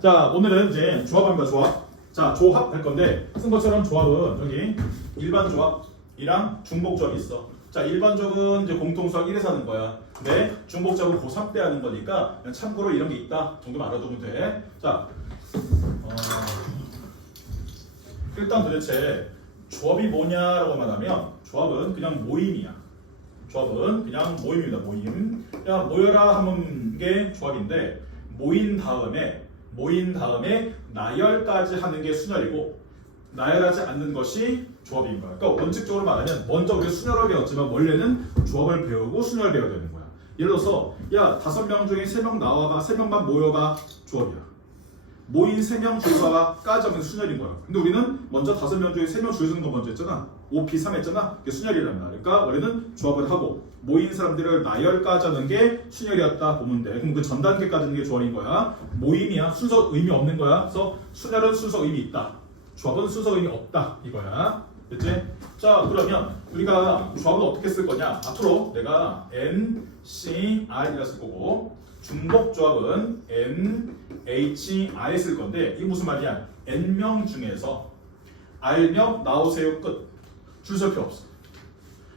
자, 오늘은 이제 조합입니다. 조합. 자, 조합 할 건데 쓴 것처럼 조합은 여기 일반 조합이랑 중복 조합이 있어. 자, 일반 조합은 이제 공통수학 1에서 하는 거야. 근데 중복 조합은 고3 때 하는 거니까 그냥 참고로 이런 게 있다 정도만 알아두면 돼. 자, 일단 도대체 조합이 뭐냐라고 말하면 조합은 그냥 모임이야. 조합은 그냥 모임입니다. 모임. 야, 모여라 하는 게 조합인데 모인 다음에 나열까지 하는 게 순열이고 나열하지 않는 것이 조합인 거야. 그러니까 원칙적으로 말하면 먼저 우리가 순열을 배웠지만 원래는 조합을 배우고 순열을 배워야 되는 거야. 예를 들어서 야 5명 중에 3명 나와봐, 3명만 모여봐, 조합이야. 모인 3명 줄 서봐까지 하면 순열인 거야. 근데 우리는 먼저 5명 중에 3명 줄 서는 거 먼저 했잖아. 5P3 했잖아. 그게 순열이란 말이야. 그러니까 원래는 조합을 하고 모인 사람들을 나열까지 하는 게 순열이었다 보면 돼. 그럼 그 전 단계까지 하는 게 조합인 거야. 모임이야. 순서 의미 없는 거야. 그래서 순열은 순서 의미 있다. 조합은 순서 의미 없다 이거야. 됐지? 자, 그러면 우리가 조합을 어떻게 쓸 거냐? 앞으로 내가 N, C, R이라 쓸 거고 중복 조합은 N, H, I 쓸 건데 이게 무슨 말이야? N명 중에서 R명 나오세요 끝. 줄 설 필요 없어.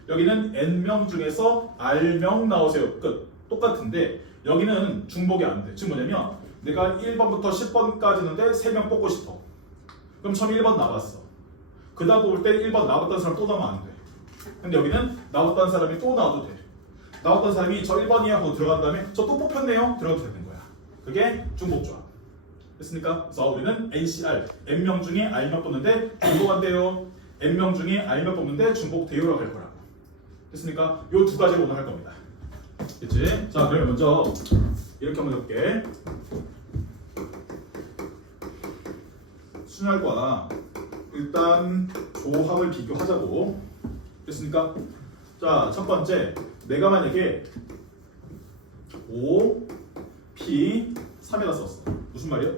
여기는 N명 중에서 R명 나오세요 끝. 똑같은데 여기는 중복이 안 돼. 지금 뭐냐면 내가 1번부터 10번까지 있는데 3명 뽑고 싶어. 그럼 처음 1번 나왔어. 그 다음 뽑을 때 1번 나왔던 사람 또 나오면 안 돼. 근데 여기는 나왔던 사람이 또 나와도 돼. 나왔던 사람이 저 1번이야 하고 들어간 다음에 저 또 뽑혔네요. 들어가도 되는 거야. 그게 중복조합. 됐습니까? 그래서 우리는 NCR, N명 중에 R명 뽑는데 중복한대요. N명 중에 R명 뽑는데 중복돼요라고 할 거라고. 됐습니까? 요 두 가지로 오늘 할 겁니다. 됐지? 자, 그러면 먼저 이렇게 한번 해볼게. 순열과 일단 조합을 비교하자고. 됐습니까? 자, 첫 번째 내가 만약에 5, P, 3에다 썼어. 무슨 말이야?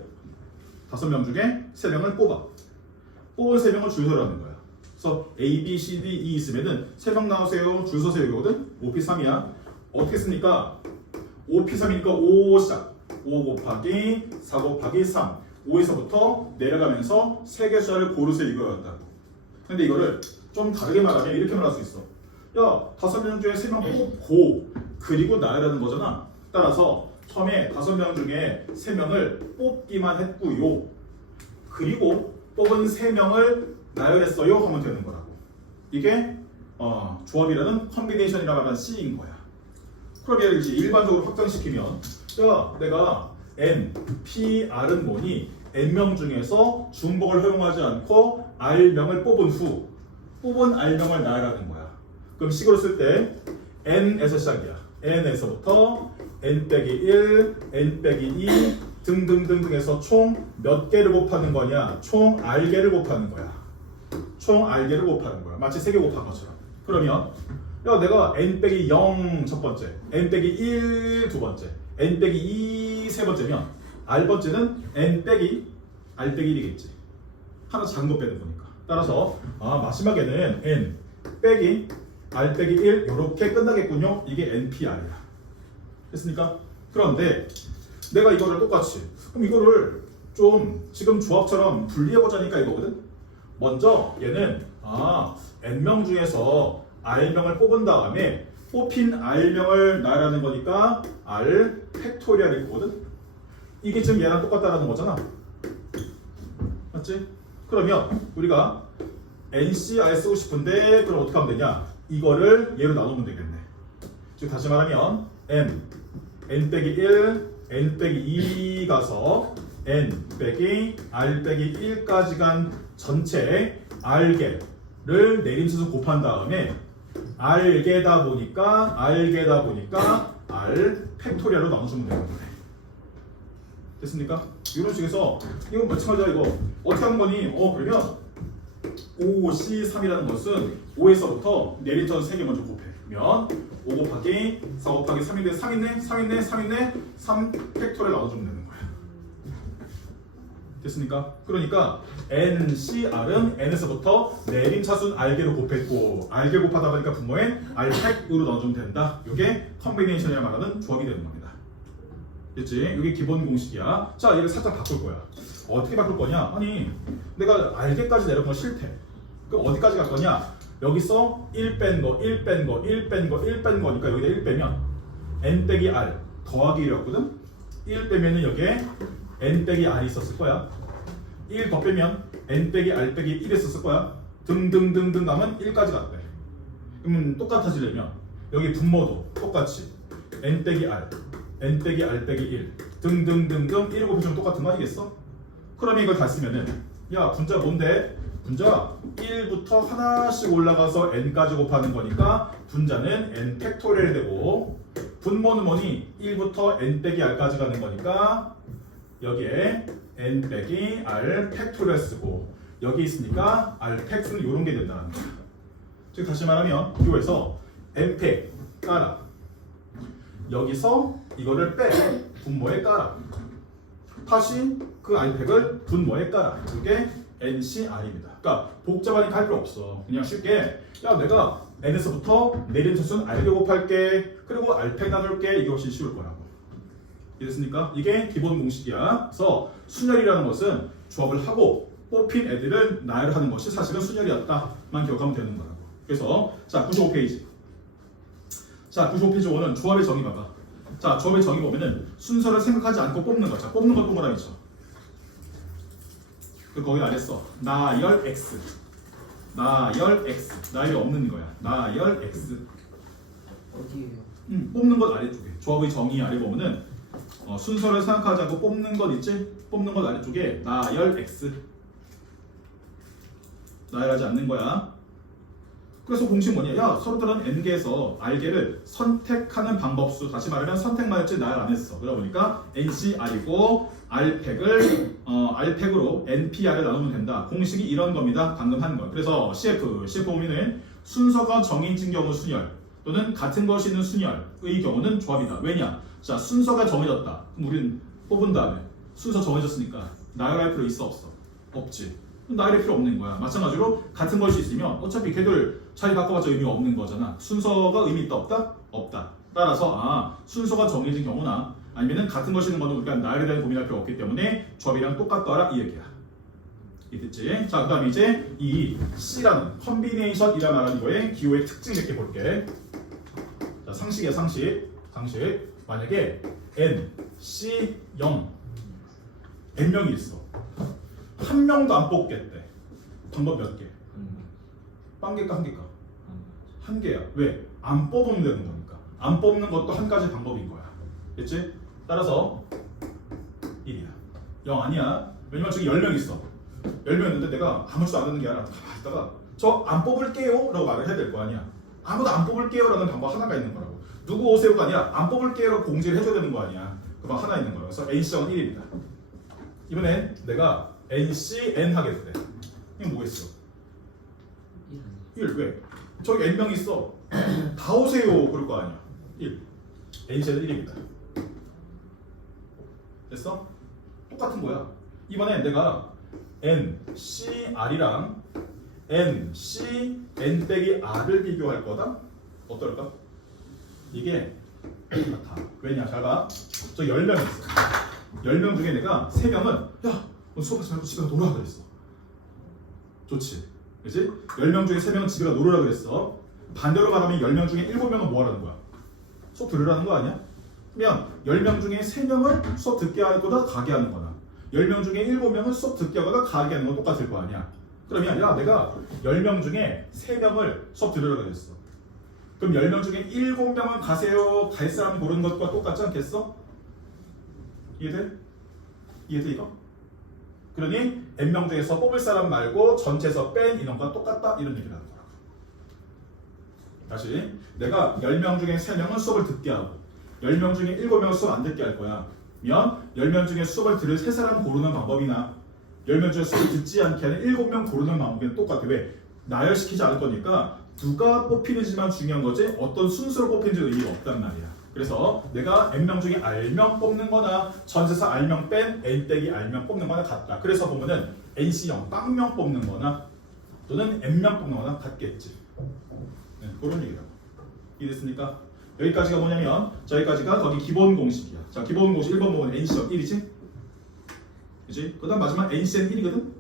5명 중에 3명을 뽑아. 뽑은 3명을 줄 서라는 거야. 그래서 A, B, C, D, E 있으면은 3명 나오세요. 줄 서세요 이거거든. 5P, 3이야. 어떻게 씁니까? 5P, 3이니까 5 시작. 5 곱하기 4 곱하기 3. 5에서부터 내려가면서 3개 숫자를 고르세요 이거였다고. 근데 이거를 좀 다르게 말하면 이렇게 말할 수 있어. 야, 5명 중에 3명 뽑고 그리고 나열하는 거잖아. 따라서 처음에 5명 중에 3명을 뽑기만 했고요. 그리고 뽑은 3명을 나열했어요 하면 되는 거라고. 이게 조합이라는 컨비네이션이라고 하는 C인 거야. 그러면 이제 일반적으로 확장시키면 야, 내가 N, P, R은 뭐니? N명 중에서 중복을 허용하지 않고 R명을 뽑은 후 뽑은 R명을 나열하는 거야. 그럼 식으로 쓸 때 N에서 시작이야. N에서부터 N 빼기 1, N 빼기 2 등등등등해서 총 몇 개를 곱하는 거냐? 총 R개를 곱하는 거야. 총 R개를 곱하는 거야. 마치 3개 곱한 것처럼. 그러면 야, 내가 N 빼기 0 첫 번째, N 빼기 1 두 번째, N 빼기 2 세 번째면 R 번째는 N 빼기 R 빼기 1이겠지. 하나 작은 거 빼는 거니까. 따라서 마지막에는 N 빼기 R 빼기 1 이렇게 끝나겠군요. 이게 NPR이야. 됐습니까? 그런데 내가 이거를 똑같이 그럼 이거를 좀 지금 조합처럼 분리해보자니까 이거거든. 먼저 얘는 N명 중에서 R명을 뽑은 다음에 뽑힌 R명을 나열하는 거니까 R 팩토리얼일 거거든. 이게 지금 얘랑 똑같다라는 거잖아. 맞지? 그러면 우리가 NCR 쓰고 싶은데 그럼 어떻게 하면 되냐? 이거를 얘로 나누면 되겠네. 즉 다시 말하면 N 빼기 1, N 빼기 2 가서 N 빼기 R 빼기 1까지 간 전체 R개를 내림차수 곱한 다음에 R개다 보니까 R 팩토리얼로 나눠주면 되는 거네. 됐습니까? 이런 식에서 이건 마찬가지야. 이거 어떻게 하는 거니? 그러면 5C3이라는 것은 5에서부터 내림차수 3개 먼저 곱해면 5 곱하기 4 곱하기 3인데 3 팩토리얼 나눠주면 되는 거야. 됐습니까? 그러니까 NCR은 N에서부터 내림차순 R개로 곱했고 R개 곱하다 보니까 분모에 R팩으로 넣어주면 된다. 이게 컨비네이션이라 말하는 조합이 되는 겁니다. 됐지? 이게 기본 공식이야. 자, 얘를 살짝 바꿀 거야. 어떻게 바꿀 거냐? 아니, 내가 알게까지 내려온 건 싫대. 그럼 어디까지 갈 거냐? 여기서 1 뺀 거, 1 뺀 거, 1 뺀 거, 1 뺀 거니까 여기다 1 빼면 n 빼기 r 더하기 1이었거든? 1 빼면은 여기에 n 빼기 r이 있었을 거야. 1 더 빼면 n 빼기 r 빼기 1이 있었을 거야. 등등등등 가면 1까지 갔대. 그러면 똑같아지려면 여기 분모도 똑같이 n 빼기 r, n 빼기 r 빼기 1 등등등등 1 곱해주면 똑같은 거 아니겠어? 그러면 이걸 다 쓰면은 야 분자 뭔데? 분자 1부터 하나씩 올라가서 n까지 곱하는 거니까 분자는 n 팩토리얼 되고 분모는 뭐니? 1부터 n 빼기 r까지 가는 거니까 여기에 n 빼기 r 팩토리얼 쓰고 여기 있으니까 r 팩은 이런 게 된다는 거야. 즉 다시 말하면 비교해서 n 팩 깔아. 여기서 이거를 빼 분모에 깔아. 다시 그 r 팩을 분모에 깔아. 그게 NCR입니다. 그러니까 복잡하니까 할 필요 없어. 그냥 쉽게 야 내가 n에서부터 내린 수순 r로 곱할게. 그리고 r팩 나눌게. 이게 훨씬 쉬울 거라고. 이해됐습니까? 이게 기본 공식이야. 그래서 순열이라는 것은 조합을 하고 뽑힌 애들을 나열하는 것이 사실은 순열이었다만 기억하면 되는 거라고. 그래서 자 95페이지. 자 95페이지 5는 조합의 정의 봐봐. 자 조합의 정의 보면은 순서를 생각하지 않고 뽑는 거. 자 뽑는 거 동그라미 쳐. 그 거기 안 했어. 나열 x. 나열 x. 나열이 없는 거야. 나열 x. 어디에요? 뽑는 것 아래쪽에. 조합의 정의 아래 보면은 순서를 생각하지 않고 뽑는 것 있지? 뽑는 것 아래쪽에 나열 x. 나열하지 않는 거야. 그래서 공식 뭐냐? 야 서로들은 n개에서 r개를 선택하는 방법수. 다시 말하면 선택만 했지 나열 안 했어. 그러다 보니까 ncr이고 r팩으로 npr을 나누면 된다. 공식이 이런 겁니다. 방금 한 거. 그래서 CF 보면은 순서가 정해진 경우 순열 또는 같은 것이 있는 순열의 경우는 조합이다. 왜냐? 자 순서가 정해졌다. 그럼 우리는 뽑은 다음에 순서 정해졌으니까 나열할 필요 있어 없어? 없지. 나열할 필요 없는 거야. 마찬가지로 같은 것이 있으면 어차피 걔들 자리 바꿔봤자 의미 없는 거잖아. 순서가 의미 있다 없다? 없다. 따라서 순서가 정해진 경우나 아니면은 같은 것이 있는 거는 우리가 나열에 대한 고민할 필요 없기 때문에 조합이랑 똑같더라 이 얘기야. 이해됐지? 자 그다음에 이제 이 C라는 컨비네이션이라 말하는 거의 기호의 특징 이렇게 볼게. 자 상식이야 상식. 만약에 N, C, 0 N명이 있어. 한 명도 안 뽑겠대. 방법 몇 개? 한 개일까 한 개일까? 한 개야. 왜? 안 뽑으면 되는 거니까. 안 뽑는 것도 한 가지 방법인 거야. 됐지? 따라서 1이야. 0 아니야. 왜냐면 저기 10명 있어. 10명 있는데 내가 아무것도 안 하는 게 아니라 가만히 있다가 저 안 뽑을게요 라고 말을 해야 될 거 아니야. 아무도 안 뽑을게요 라는 방법 하나가 있는 거라고. 누구 오세요가 아니라 안 뽑을게요 라고 공지를 해줘야 되는 거 아니야. 그 방 하나 있는 거야. 그래서 NC정은 1입니다. 이번엔 내가 NCN 하겠대. 이거 뭐겠어? 1. 왜? 저기 N명 있어. 다 오세요 그럴 거 아니야. 1. NC는 1입니다. 됐어? 똑같은 거야. 이번엔 내가 N, C, R이랑 N, C, N 빼기 R을 비교할 거다? 어떨까? 이게 같아. 왜냐? 잘 봐. 저 10명 있어. 10명 중에 내가 3명은 야! 오늘 수업하지 말고 집에 가서 놀아 그랬어. 좋지? 그치? 10명 중에 3명은 집에 가서 놀으라 그랬어. 반대로 말하면 10명 중에 7명은 뭐 하라는 거야? 수업 들으라는 거 아니야? 그러면 10명 중에 3명을 수업 듣게 할 거다 가게 하는 거나 10명 중에 7명은 수업 듣게 하거나 가게 하는 건 똑같을 거 아니야. 그러면 야 내가 10명 중에 3명을 수업 들으라 그랬어. 그럼 10명 중에 7명은 가세요 갈 사람 고르는 것과 똑같지 않겠어? 이해돼? 이해돼 이거? 그러니 n명 중에서 뽑을 사람 말고 전체에서 뺀 인원과 똑같다 이런 얘기를 하는 거라고. 다시 내가 10명 중에 3명은 수업을 듣게 하고 10명 중에 7명은 수업 안 듣게 할 거야. 면 10명 중에 수업을 들을 3사람 고르는 방법이나 10명 중에 수업을 듣지 않게 하는 7명 고르는 방법이 똑같아. 왜? 나열시키지 않을 거니까 누가 뽑히는지만 중요한 거지 어떤 순서로 뽑히는지 의미가 없단 말이야. 그래서 내가 n명 중에 r명 뽑는 거나 전체에서 r명 뺀 n 빼기 r명 뽑는 거나 같다. 그래서 보면은 NC0 빵명 뽑는 거나 또는 n명 뽑는 거나 같겠지. 네, 그런 얘기라고. 이해됐습니까? 여기까지가 뭐냐면 저기까지가 거기 기본 공식이야. 자, 기본 공식 1번 보면 NC역 1이지? 그치? 그 다음 마지막 NC는 1이거든?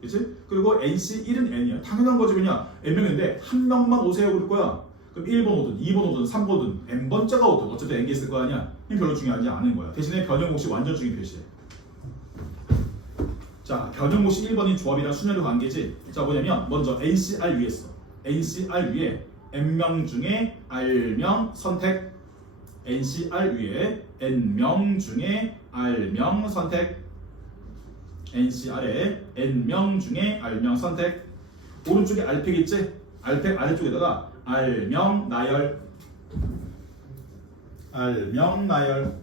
그치? 그리고 NC1은 N이야. 당연한 거지. 왜냐? N명인데 한 명만 오세요 그럴 거야. 그럼 1번 오든 2번 오든 3번 오든 N번째가 오든 어쨌든 N개 있을 거 아니야. 이건 별로 중요하지 않은 거야. 대신에 변형 공식 완전 중요 표시해. 자, 변형 공식 1번이 조합이랑 순열의 관계지. 자, 뭐냐면 먼저 NCR 위에 써. NCR 위에 N명 중에 R명 선택. NCR 위에 N명 중에 R명 선택. NCR에 N명 중에 R명 선택. 오른쪽에 R팩 있지? R팩 아래쪽에다가 R명 나열. R명 나열.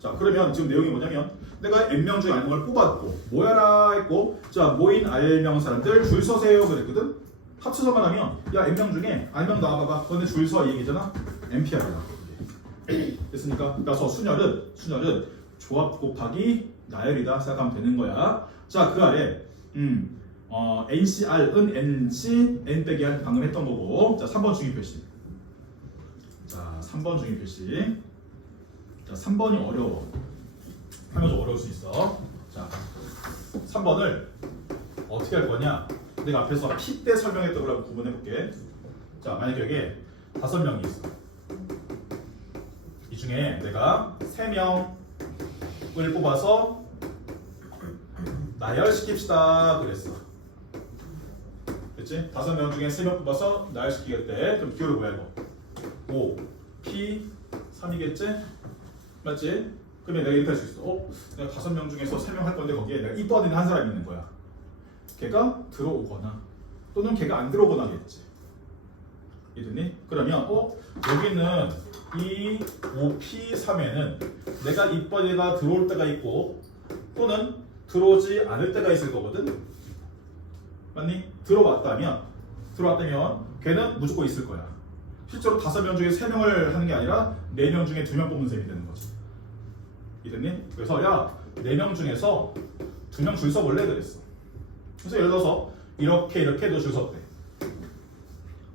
자, 그러면 지금 내용이 뭐냐면 내가 N명 중에 R명을 뽑았고 뭐야라 했고 자, 모인 R명 사람들 줄 서세요 그랬거든? 합쳐서만 하면 야, N명 중에 R명 나와봐봐. 그런데 줄 서 이 얘기잖아? NPR이야. 됐습니까? 그래서 순열은 조합 곱하기 나열이다 생각하면 되는 거야. 자, 그 아래 NCR은 NC, N 빼기 R 방금 했던 거고. 자, 3번 중위 표시. 자, 3번 중위 표시. 자, 3번이 어려워. 하면 좀 어려울 수 있어. 자, 3번을 어떻게 할 거냐? 내가 앞에서 P 때 설명했던 거라고 구분해 볼게. 자, 만약에 여기에 5명이 있어. 이 중에 내가 3명을 뽑아서 나열시킵시다 그랬어. 그치? 5명 중에 3명 뽑아서 나열시키겠대. 그럼 기호를 뭐야 이거? 5, P, 3이겠지? 맞지? 그러면 내가 이렇게 할 수 있어. 내가 5명 중에서 3명 할 건데 거기에 내가 이뻐하는 한 사람이 있는 거야. 걔가 들어오거나 또는 걔가 안 들어오거나겠지. 이해됐니? 그러면 여기는 이 5P3에는 내가 이뻐애가 들어올 때가 있고 또는 들어오지 않을 때가 있을 거거든? 맞니? 들어왔다면 걔는 무조건 있을 거야. 실제로 5명 중에 3명을 하는 게 아니라 4명 중에 2명 뽑는 셈이 되는 거지. 이해됐니? 그래서 야, 4명 중에서 2명 줄 서볼래? 그랬어. 그래서 예를 들어서 이렇게도 줄 섰대.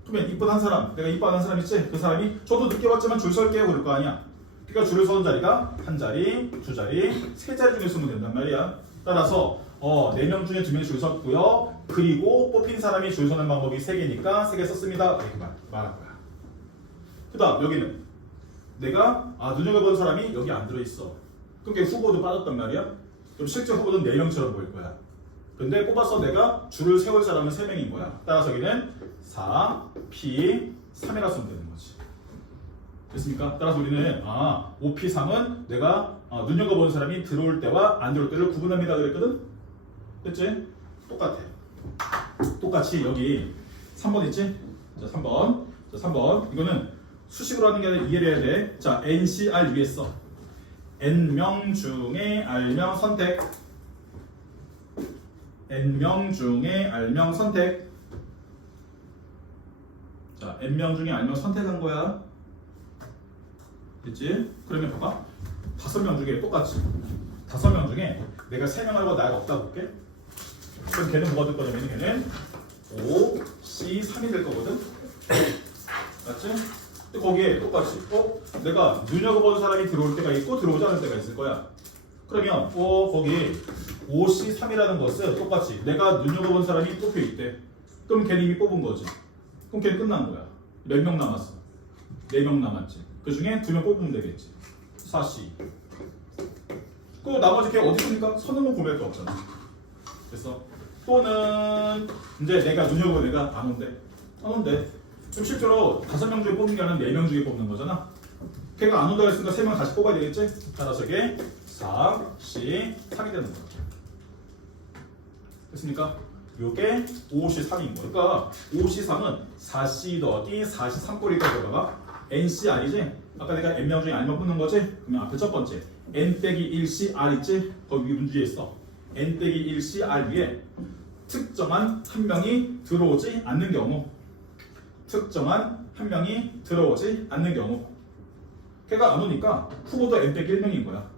그러면 이쁜 한 사람, 내가 이뻐하는 사람 있지? 그 사람이 저도 늦게 왔지만 줄 설게요 그럴 거 아니야. 그러니까 줄을 서는 자리가 한 자리, 2자리, 3자리 중에 쓰면 된단 말이야. 따라서 4명 중에 2명이 줄 섰고요. 그리고 뽑힌 사람이 줄 서는 방법이 3개니까 3개 썼습니다. 이렇게 말할 거야. 그 다음 여기는 내가 눈여겨본 사람이 여기 안 들어있어. 그럼 걔 후보도 빠졌단 말이야. 그럼 실제 후보는 4명처럼 보일 거야. 근데 뽑아서 내가 줄을 세울 사람은 3명인 거야. 따라서 여기는 4, P, 3이라 쓰면 되는 거지. 됐습니까? 따라서 우리는 5P3은 내가 눈여겨본 사람이 들어올 때와 안 들어올 때를 구분합니다 그랬거든? 됐지? 똑같아. 똑같이 여기 3번 있지? 자, 3번. 이거는 수식으로 하는 게 아니라 이해를 해야 돼. 자, NCR 위에 써. N명 중에 R명 선택. N명 중에 R명 선택. 자, N명 중에 R명 선택한 거야. 됐지? 그러면 봐봐. 5명 중에 똑같이 5명 중에 내가 3명 하고 나가 없다 볼게. 그럼 걔는 뭐가 될 거냐면 걔는 5, C, 3이 될 거거든? 맞지? 근데 거기에 똑같이 내가 눈여겨본 사람이 들어올 때가 있고 들어오지 않을 때가 있을 거야. 그러면 거기 5C3이라는 것은 똑같이 내가 눈여겨본 사람이 뽑혀 있대. 그럼 걔는 이미 뽑은 거지. 그럼 걔는 끝난 거야. 몇 명 남았어? 4명 남았지. 그 중에 2명 뽑으면 되겠지. 4C. 그 나머지 걔 어디 있습니까? 서는 건 구매할 거 없잖아. 그래서 또는 이제 내가 눈여겨본 애가 안 온대. 그럼 실제로 5명 중에 뽑는 게 아니라 4명 중에 뽑는 거잖아. 걔가 안 온다고 했으니까 3명 다시 뽑아야 되겠지? 따라서 이게 4, C, 3이 되는 거죠. 됐습니까? 요게 5C3인 거. 그러니까 5C3은 4C 더하기 4C3 꼴일까 그러다가 NCR이지? 아까 내가 N명 중에 R명 뽑는 거지? 그러면 앞에 첫 번째 N 빼기 1CR 있지? 거기 문제에 있어. N 빼기 1CR 위에 특정한 한 명이 들어오지 않는 경우 걔가 안 오니까 후보도 N 빼기 1명인 거야.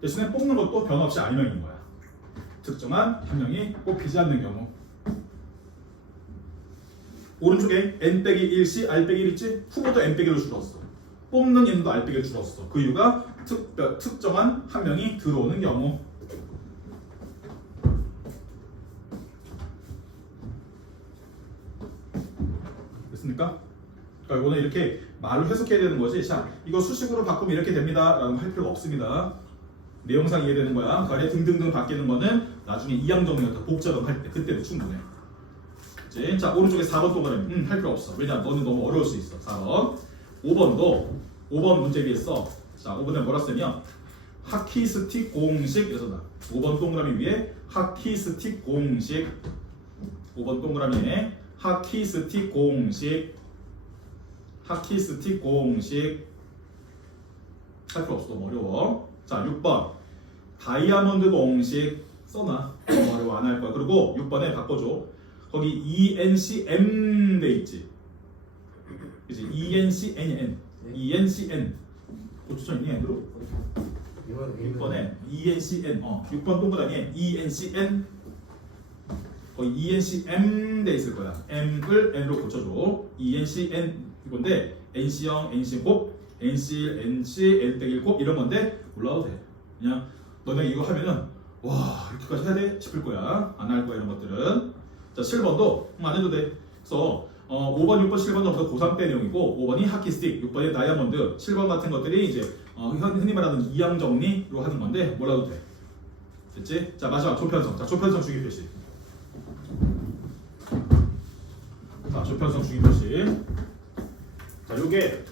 대신에 뽑는 것도 변화 없이 R명인 거야. 특정한 한 명이 뽑히지 않는 경우. 오른쪽에 n 빼기 1시 r 빼기 1 있지? 후보도 n 빼기로 줄었어. 뽑는 인도 r 빼기로 줄었어. 그 이유가 특정한 한 명이 들어오는 경우. 됐습니까? 그러니까 이거는 이렇게 말을 해석해야 되는 거지. 자, 이거 수식으로 바꾸면 이렇게 됩니다 라고 할 필요가 없습니다. 내용상 이해되는 거야. 가래 등등등 바뀌는 거는 나중에 2양 정리가 복잡한 할 때 그때도 충분해. 그치? 자, 오른쪽에 4번 동그라미 할 필요 없어. 왜냐? 너는 너무 어려울 수 있어. 4번 5번 문제 위에 써. 자, 5번에 뭐라 쓰면 하키스틱 공식 이래서 나 5번 동그라미 위에 하키스틱 공식 5번 동그라미에 하키스틱 공식 할 필요 없어. 너무 어려워. 자, 6번 다이아몬드 공식 써놔. 너무 어려워. 안 할 거야. 그리고 6번에 바꿔줘. 거기 ENCM 돼 있지. 그치? ENCN 고추장 있니 애들로? 6번에 ENCN 6번 동그라미에 ENCN 거기 ENCM 돼 있을 거야. M을 N으로 고쳐줘. ENCN 이건데 NC형, NC곱, NC, NC, N 빼기 1곱 이런 건데 몰라도 돼. 그냥 너네 이거 하면은 와 이렇게까지 해야 돼 싶을 거야. 안 할 거야 이런 것들은. 자 7번도 안 해도 돼. 그래서 5번, 6번, 7번 전부 다 고3 때 내용이고 5번이 하키스틱, 6번이 다이아몬드, 7번 같은 것들이 이제 흔히 말하는 이양 정리로 하는 건데 몰라도 돼. 됐지? 자 마지막 조편성. 자 조편성 주기 표시. 자 조편성 주기 표시. 자 요게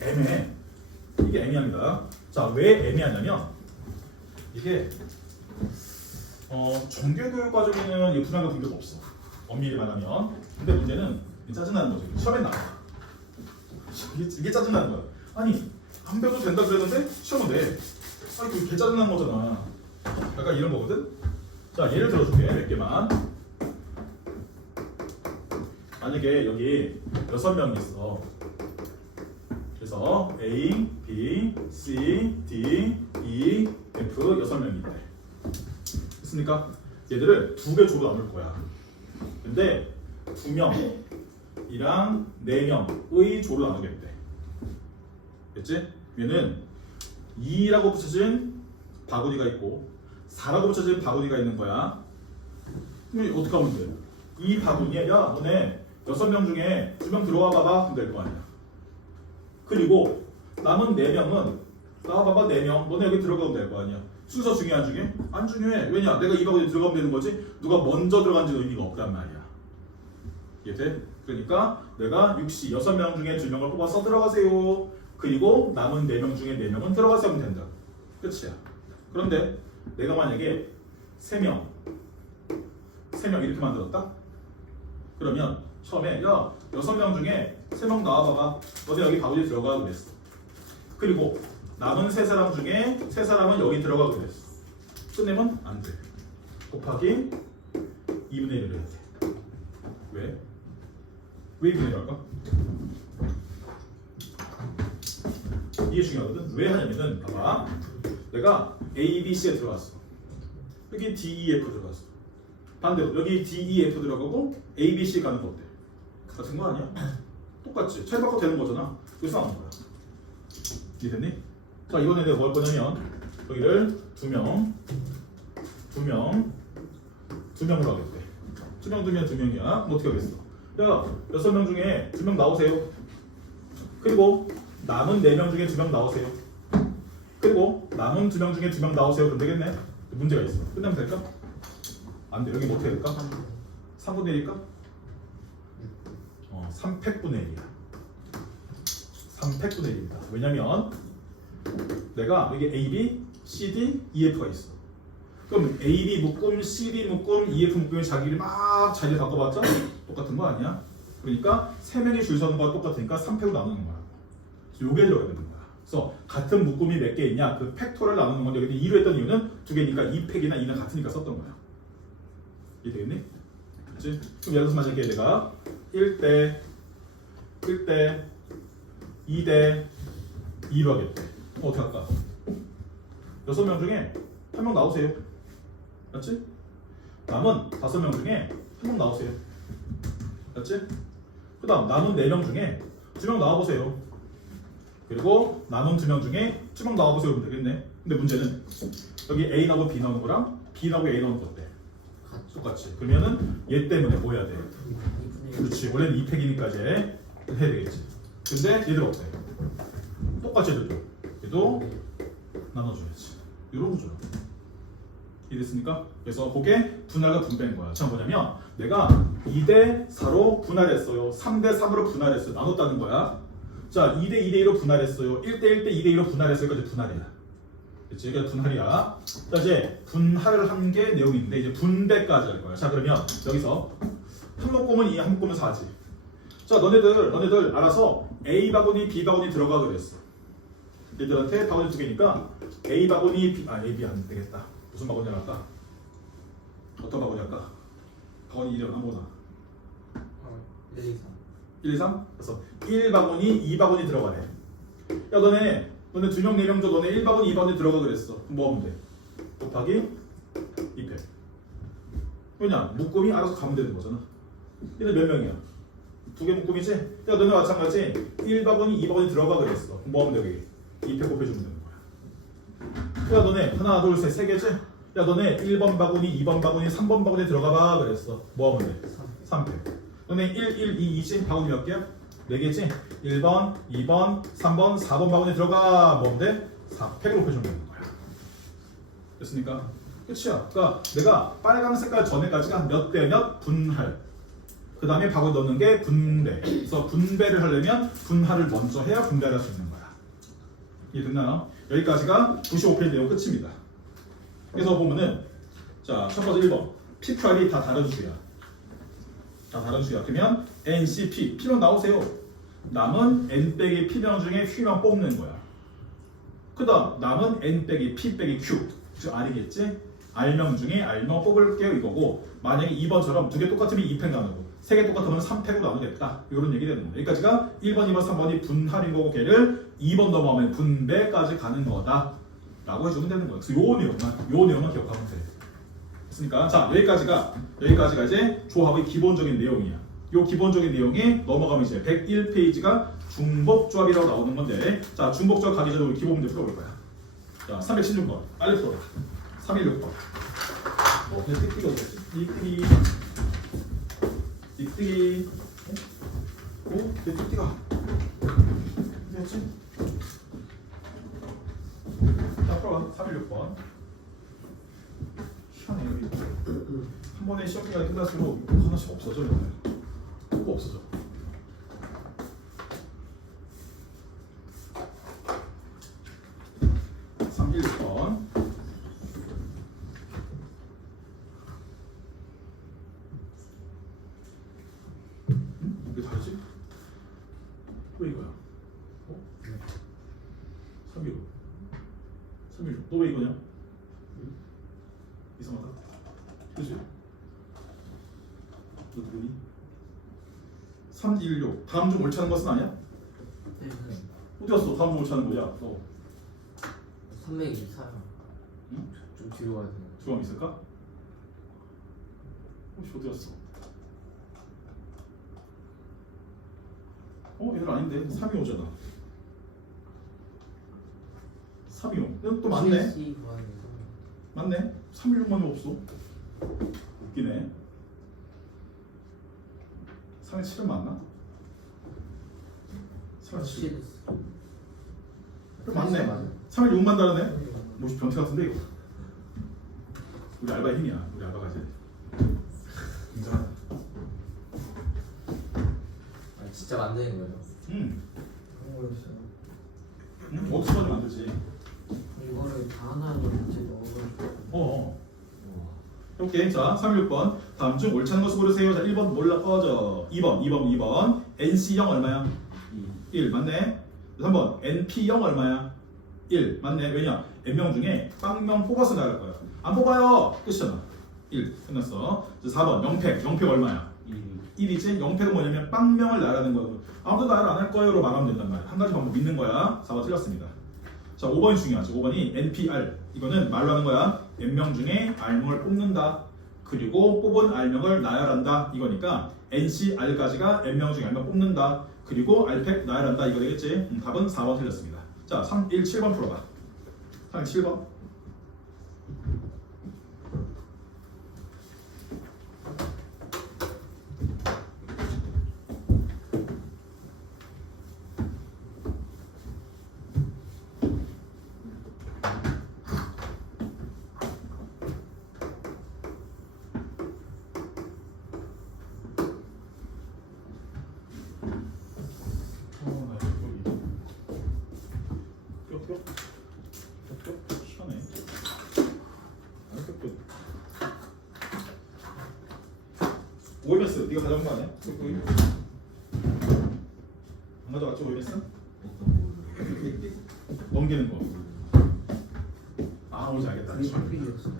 애매해. 이게 애매합니다. 자 왜 애매하냐면 이게 정규교육 과정에는 이 분할과 분교가 없어. 엄밀히 말하면. 근데 문제는 짜증나는 거죠. 시험에 나와. 이게 짜증나는 거야. 아니 안 배워도 된다 그랬는데 시험은 돼. 아니 그게 짜증나는 거잖아. 약간 이런 거거든. 자 예를 들어줄게. 몇 개만. 만약에 여기 6명이 있어. 그래서 A, B, C, D, E, F 6명이 있대. 됐습니까? 얘들을 2개 조로 나눌 거야. 근데 2명이랑 4명의 조로 나누겠대. 됐지? 얘는 2라고 붙여진 바구니가 있고 4라고 붙여진 바구니가 있는 거야. 그럼 어떻게 하면 돼? 이 바구니에 야 너네 6명 중에 2명 들어와 봐봐 하면 될 거 아니야. 그리고 남은 4명은 나와봐봐 4명 너네 여기 들어가면 될 거 아니야. 순서 중요한 중에? 안 중요해. 왜냐? 내가 이 바구니에 들어가면 되는 거지 누가 먼저 들어간지는 의미가 없단 말이야. 이해돼? 그러니까 내가 6명 중에 2명을 뽑아서 들어가세요. 그리고 남은 4명 중에 4명은 들어가서 하면 된다. 끝이야. 그런데 내가 만약에 3명 이렇게 만들었다? 그러면 처음에 야 6명 중에 3명 나와봐봐. 너네 여기 바구니에 들어가 그랬어. 그리고 남은 3사람 중에 3사람은 여기 들어가 그랬어. 끝내면 안 돼. 곱하기 2분의 1을 해야 돼. 왜? 왜 2분의 1 할까? 이게 중요하거든. 왜 하냐면은 봐봐. 내가 A, B, C에 들어갔어. 여기 D, E, F 들어갔어. 반대로 여기 D, E, F 들어가고 A, B, C 가는 거 어때? 같은 거 아니야? 똑같지. 차이 바꿔도 되는 거잖아. 그래서 하는 거야. 이해됐니? 자 이번에 내가 뭐 할 거냐면 여기를 2명으로 하겠대. 2명이야. 그럼 어떻게 하겠어? 야 6명 중에 2명 나오세요. 그리고 남은 4명 중에 2명 나오세요. 그리고 남은 2명 중에 2명 나오세요. 그럼 되겠네? 문제가 있어. 끝나면 될까? 안 돼. 여기 뭐 어떻게 될까? 3분의 1일까? 3팩분의 1이야. 3팩분의 1입니다. 왜냐면 내가 여기 A, B, C, D, E, F가 있어. 그럼 A, B 묶음, C, D 묶음, E, F 묶음이 자기를 바꿔봤자 똑같은 거 아니야? 그러니까 3명이 줄 서는 거와 똑같으니까 3팩으로 나누는 거야. 요게 들어가야 되는 거야. 그래서 같은 묶음이 몇 개 있냐? 그 팩토를 나누는 건데 여기 2로 했던 이유는 2개니까 2팩이나 2는 같으니까 썼던 거야. 이해되겠니? 그렇지? 그럼 예를 들어서 만약에 내가 1대 2대 2로 하겠대. 그럼 어떻게 할까? 6명 중에 1명 나오세요. 맞지? 남은 5명 중에 1명 나오세요. 맞지? 그 다음 남은 4명 중에 2명 나와보세요. 그리고 남은 2명 중에 2명 나와보세요. 그러면 되겠네. 근데 문제는 여기 A 나오고 B 나오는 거랑 B 나오고 A 나오는 거 어때? 똑같지. 그러면은 얘 때문에 뭐 해야 돼? 그렇지. 원래는 2팩이니까 이제 해야 되겠지. 근데 얘들 어때? 똑같이 해도 얘도 나눠줘야지. 이런 거죠. 이해됐습니까? 그래서 그게 분할과 분배인 거야. 자, 뭐냐면 내가 2대 4로 분할했어요. 3대 3으로 분할했어요. 나눴다는 거야. 자, 2대 2대 2로 분할했어요. 1대 1대 2대 2로 분할했어요. 이거지 분할이야. 그치? 이게 분할이야. 자, 이제 분할을 한 게 내용인데 이제 분배까지 할 거야. 자, 그러면 여기서 한 묶음은 2, 한 묶음은 4지. 자, 너네들 알아서 A 바구니, B 바구니 들어가 그랬어. 얘들한테 바구니 2개니까 A 바구니, B, A, B 안 되겠다. 무슨 바구니 할까? 어떤 바구니 할까? 바구니 이름 아무거나. 1, 2, 3. 1, 2, 3? 그래서 1바구니, 2바구니 들어가래. 야, 너네 2명, 4명 줘. 너네 1바구니, 2바구니 들어가 그랬어. 그럼 뭐 하면 돼? 곱하기 2패. 왜냐? 묶음이 알아서 가면 되는 거잖아. 얘는 몇 명이야? 2개 묶음이지? 야, 너네 마찬가지 1바구니, 2바구니 들어가 그랬어. 그럼 뭐 하면 돼? 여기 2패 곱해주면 되는 거야. 야, 너네 하나, 둘, 셋, 3개지? 야, 너네 1번 바구니, 2번 바구니, 3번 바구니 들어가 봐 그랬어. 뭐 하면 돼? 3패. 너네 1, 1, 2, 2지? 바구니 몇 개야? 4개지? 1번, 2번, 3번, 4번 바구니 들어가. 뭐 하면 돼? 4팩으로 곱해주면 되는 거야. 됐습니까? 끝이야. 그러니까 내가 빨간 색깔 전에까지가 몇 대 몇 분할. 그 다음에 바구니 넣는 게 분배. 그래서 분배를 하려면 분할을 먼저 해야 분배를 할 수 있는 거야. 이해됐나요? 여기까지가 95페이지 내용 끝입니다. 그래서 보면은 자, 첫 번째 1번 P8이 다 다른 수야. 다 다른 수야. 그러면 N, C, P. P명 나오세요. 남은 N 빼기 P명 중에 Q명 뽑는 거야. 그 다음 남은 N 빼기 P 빼기 Q. 즉 R이겠지? R명 중에 R명 뽑을게요 이거고, 만약에 2번처럼 2개 똑같으면 2팩 나누고 3개 똑같으면 3팩으로 나누겠다. 이런 얘기 되는 거야. 여기까지가 1번, 2번, 3번이 분할인 거고 걔를 2번 넘어가면 분배까지 가는 거다 라고 해주면 되는 거야. 그래서 요 내용만 기억하면 돼. 됐습니까? 자, 여기까지가 이제 조합의 기본적인 내용이야. 요 기본적인 내용에 넘어가면 이제 101페이지가 중복조합이라고 나오는 건데, 자, 중복조합 가기 전에 우리 기본 문제 풀어볼 거야. 자, 316번 빨리 풀어라. 316번. 근데 띡띡이 어디였지? 띡띡이. 내 띡띡아. 어디였지? 자, 풀어봐. 316번. 희한해요, 이거. 한 번에 시험 기간이 끝날수록 하나씩 없어져. 꼭 없어져. 왜 다르지? 왜 이거야? 316. 너 왜 이거냐? 이상하다. 그치? 너 누구니? 316. 다음 중 옳지 않은 것은 아니야? 네. 어디 갔어? 다음 중 옳지 않은 거야? 너 324요. 응? 좀 뒤로 가야 돼요. 주황 있을까? 혹시 어디 갔어? 얘들 아닌데 325잖아. 325. 또 맞네. 맞네. 316만이 없어. 웃기네. 317은 맞나? 317. 맞네. 316만 다르네. 뭐 변태 같은데 이거. 우리 알바의 힘이야. 우리 알바가 이제 인정하다. 진짜 만드는 거예요? 그런 거였어요. 없으면 만들지. 이거를 다 하나로 이제 넣어가지고. 오케이. 자, 316번. 다음 중 옳지 않은 것을 고르세요. 자, 1번 몰라 꺼져. 2번. NC0 얼마야? 1. 맞네. 3번. NP0 얼마야? 1. 맞네. 왜냐? N명 중에 빵명 뽑아서 나갈 거야. 안 뽑아요. 끝이잖아. 1. 끝났어. 4번. 0팩 얼마야? 1이지? 0팩은 뭐냐면 빵명을 나라는 거야. 아무도 나를 안 할 거예요로 말하면 된단 말이야. 한 가지 방법 믿는 거야. 4번 틀렸습니다. 자, 5번이 중요하죠. 5번이 NPR. 이거는 말로 하는 거야. N명 중에 R명을 뽑는다. 그리고 뽑은 R명을 나열한다 이거니까 NC R까지가 N명 중에 R명 뽑는다. 그리고 R팩 나열한다 이거 되겠지? 답은 4번 틀렸습니다. 자, 3, 1, 7번 풀어봐. 3, 7번. 시원해. OMS 네가 가져온 거 아니야? 안 가져왔지 OMS? 넘기는 거. 아 뭔지 알겠다. 그게 필이었어.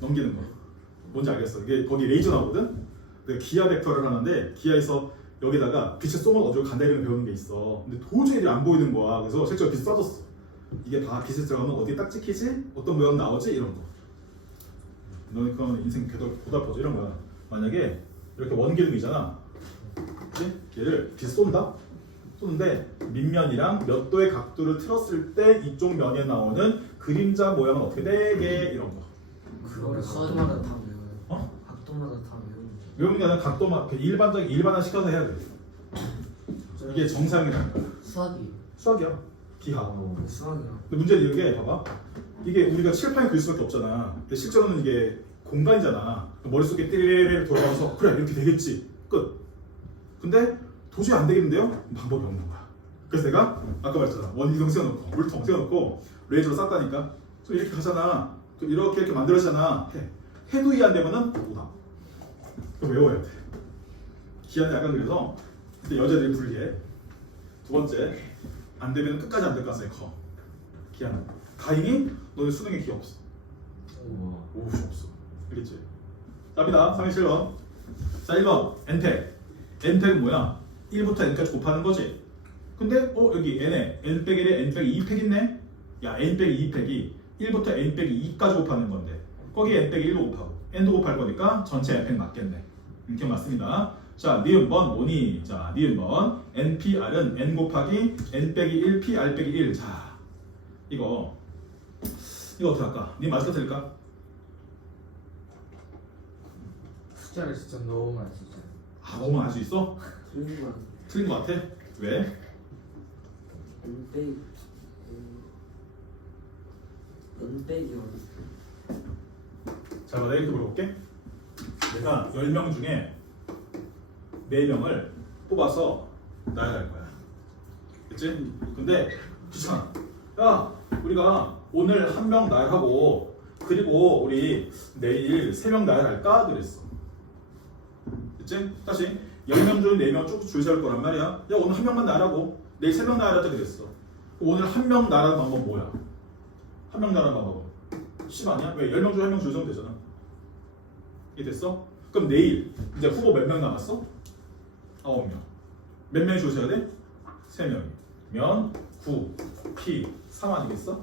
넘기는 거. 뭔지 알겠어. 이게 거기 레이저 나오거든. 내가 기아 벡터를 하는데 기아에서 여기다가 빛의 쏘면 어디로 간다는 배우는 게 있어. 근데 도저히 안 보이는 거야. 그래서 실제로 빛 써줬어. 이게 다 빛에 들어가면 어디 딱 찍히지? 어떤 모양 나오지? 이런 거. 너는 그건 인생 고달퍼져 이런 거야. 만약에 이렇게 원기둥이잖아. 그치? 얘를 빛 쏜다? 쏘는데 밑면이랑 몇 도의 각도를 틀었을 때 이쪽 면에 나오는 그림자 모양은 어떻게 되게 이런 거. 그거를 각도마다 다 외워요. 어? 각도마다 다 외우는 거. 외우는 게 아니라 각도만 일반화 시켜서 해야 돼. 이게 정상이라는 거야. 수학이. 수학이야. 기하. 수학이랑. 근데 문제는 이게 봐봐. 이게 우리가 칠판에 그릴 수밖에 없잖아. 근데 실제로는 이게 공간이잖아. 머릿속에 띠리리리 돌아가서 그래 이렇게 되겠지. 끝. 근데 도저히 안 되겠는데요? 방법이 없는 거야. 그래서 내가 아까 말했잖아. 원기둥 세워놓고 물통 세워놓고 레이저로 쐈다니까. 좀 이렇게 가잖아. 좀 이렇게 만들어지잖아. 해도 이해 안 되면은 오답. 그거 외워야 돼. 기한이 약간 그래서 근데 여자들이 불리해. 두 번째 안 되면 끝까지 안 될 가능성이 커. 기한은. 다행히 너는 수능에 기회 없어. 오, 없어. 알겠지? 답이다. 37번. 자, 1번. n택. n택은 뭐야? 1부터 n까지 곱하는 거지. 근데 여기 n에 n 빼기 1에 n 빼기 2팩 있네? 야, n 빼기 2팩이 1부터 n 빼기 2까지 곱하는 건데 거기에 n 빼기 1도 곱하고 n도 곱할 거니까 전체 n팩 맞겠네. 이렇게 맞습니다. 자, 니은번 뭐니? 자, 니은번 npr은 n 곱하기 n 빼기 1 pr 빼기 1. 자, 이거 어떻게 할까? 니 맞을까 틀릴까? 숫자를 진짜 너무 많이 썼잖아. 아, 너무 알 수 있어? 틀린 거 같아. 틀린 거 같아? 왜? 연빼기 자, 내가 이렇게 물어볼게. 내가 10명 중에 4명을 뽑아서 나열할 거야. 그치? 근데 귀찮아. 야, 우리가 오늘 1명 나열하고 그리고 우리 내일 3명 나열할까? 그랬어. 그치? 다시 10명 중 4명 쭉 줄 세울 거란 말이야. 야, 오늘 1명만 나열하고 내일 3명 나열하자 그랬어. 오늘 1명 나열하는 방법은 뭐야? 1명 나열하는 방법은 10 아니야? 왜? 10명 중 1명 줄 세우면 되잖아. 이게 됐어? 그럼 내일 이제 후보 몇 명 남았어? 9명. 몇 명이 줄 서야 돼? 3명이면 9, P, 3 아니겠어?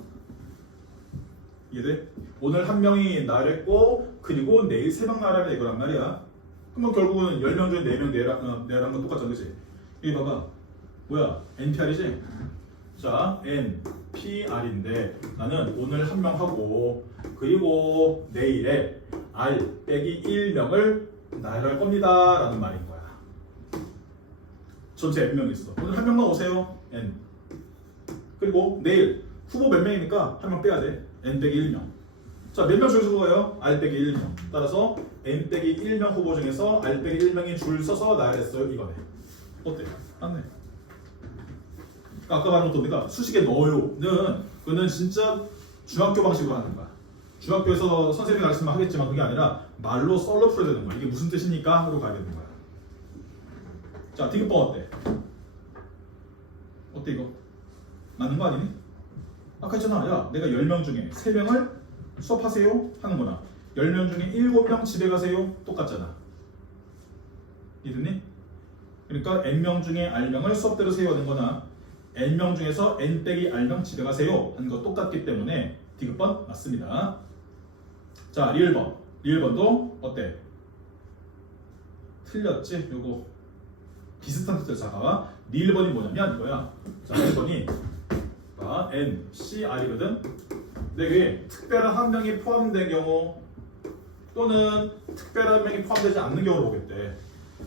이해돼? 오늘 1명이 나열했고 그리고 내일 3명 나열하면 이거란 말이야. 그러면 결국은 10명 중에 4명 내열한 건 똑같잖아, 그치? 여기 봐봐. 뭐야? NPR이지? 자, NPR인데 나는 오늘 1명 하고 그리고 내일에 R 빼기 1명을 나열할 겁니다 라는 말인 거야. 전체 N명 있어. 오늘 1명만 오세요. N. 그리고 내일 후보 몇 명이니까 1명 빼야 돼. N 빼기 1명. 자, 몇 명 줄 서는 거예요? R 빼기 1명. 따라서 N 빼기 1명 후보 중에서 R 빼기 1명이 줄 서서 나열했어요. 이거네. 어때? 맞네. 아까 말한 것도 우리가 수식에 넣어요는 그거는 진짜 중학교 방식으로 하는 거야. 중학교에서 선생님이 가르치면 하겠지만 그게 아니라 말로 썰로 풀어야 되는 거야. 이게 무슨 뜻입니까? 하고 가야 되는 거야. 자, 디귿번 어때? 어때 이거? 맞는 거 아니니? 아까 했잖아. 야, 내가 10명 중에 3명을 수업하세요 하는 거나 10명 중에 7명 집에 가세요 똑같잖아. 이해됐니? 그러니까 n명 중에 r명을 수업대로 세워야 하는 거나 n명 중에서 n 빼기 r명 집에 가세요 하는 거 똑같기 때문에 디귿번 맞습니다. 자, 리을번 리을 번도 어때? 틀렸지? 요거 비슷한 뜻을 자가 리을 번이 뭐냐면 이거야. 자, 리을 번이 N, C, R이거든. 근데 이게 특별한 한 명이 포함된 경우 또는 특별한 한 명이 포함되지 않는 경우를 보겠대.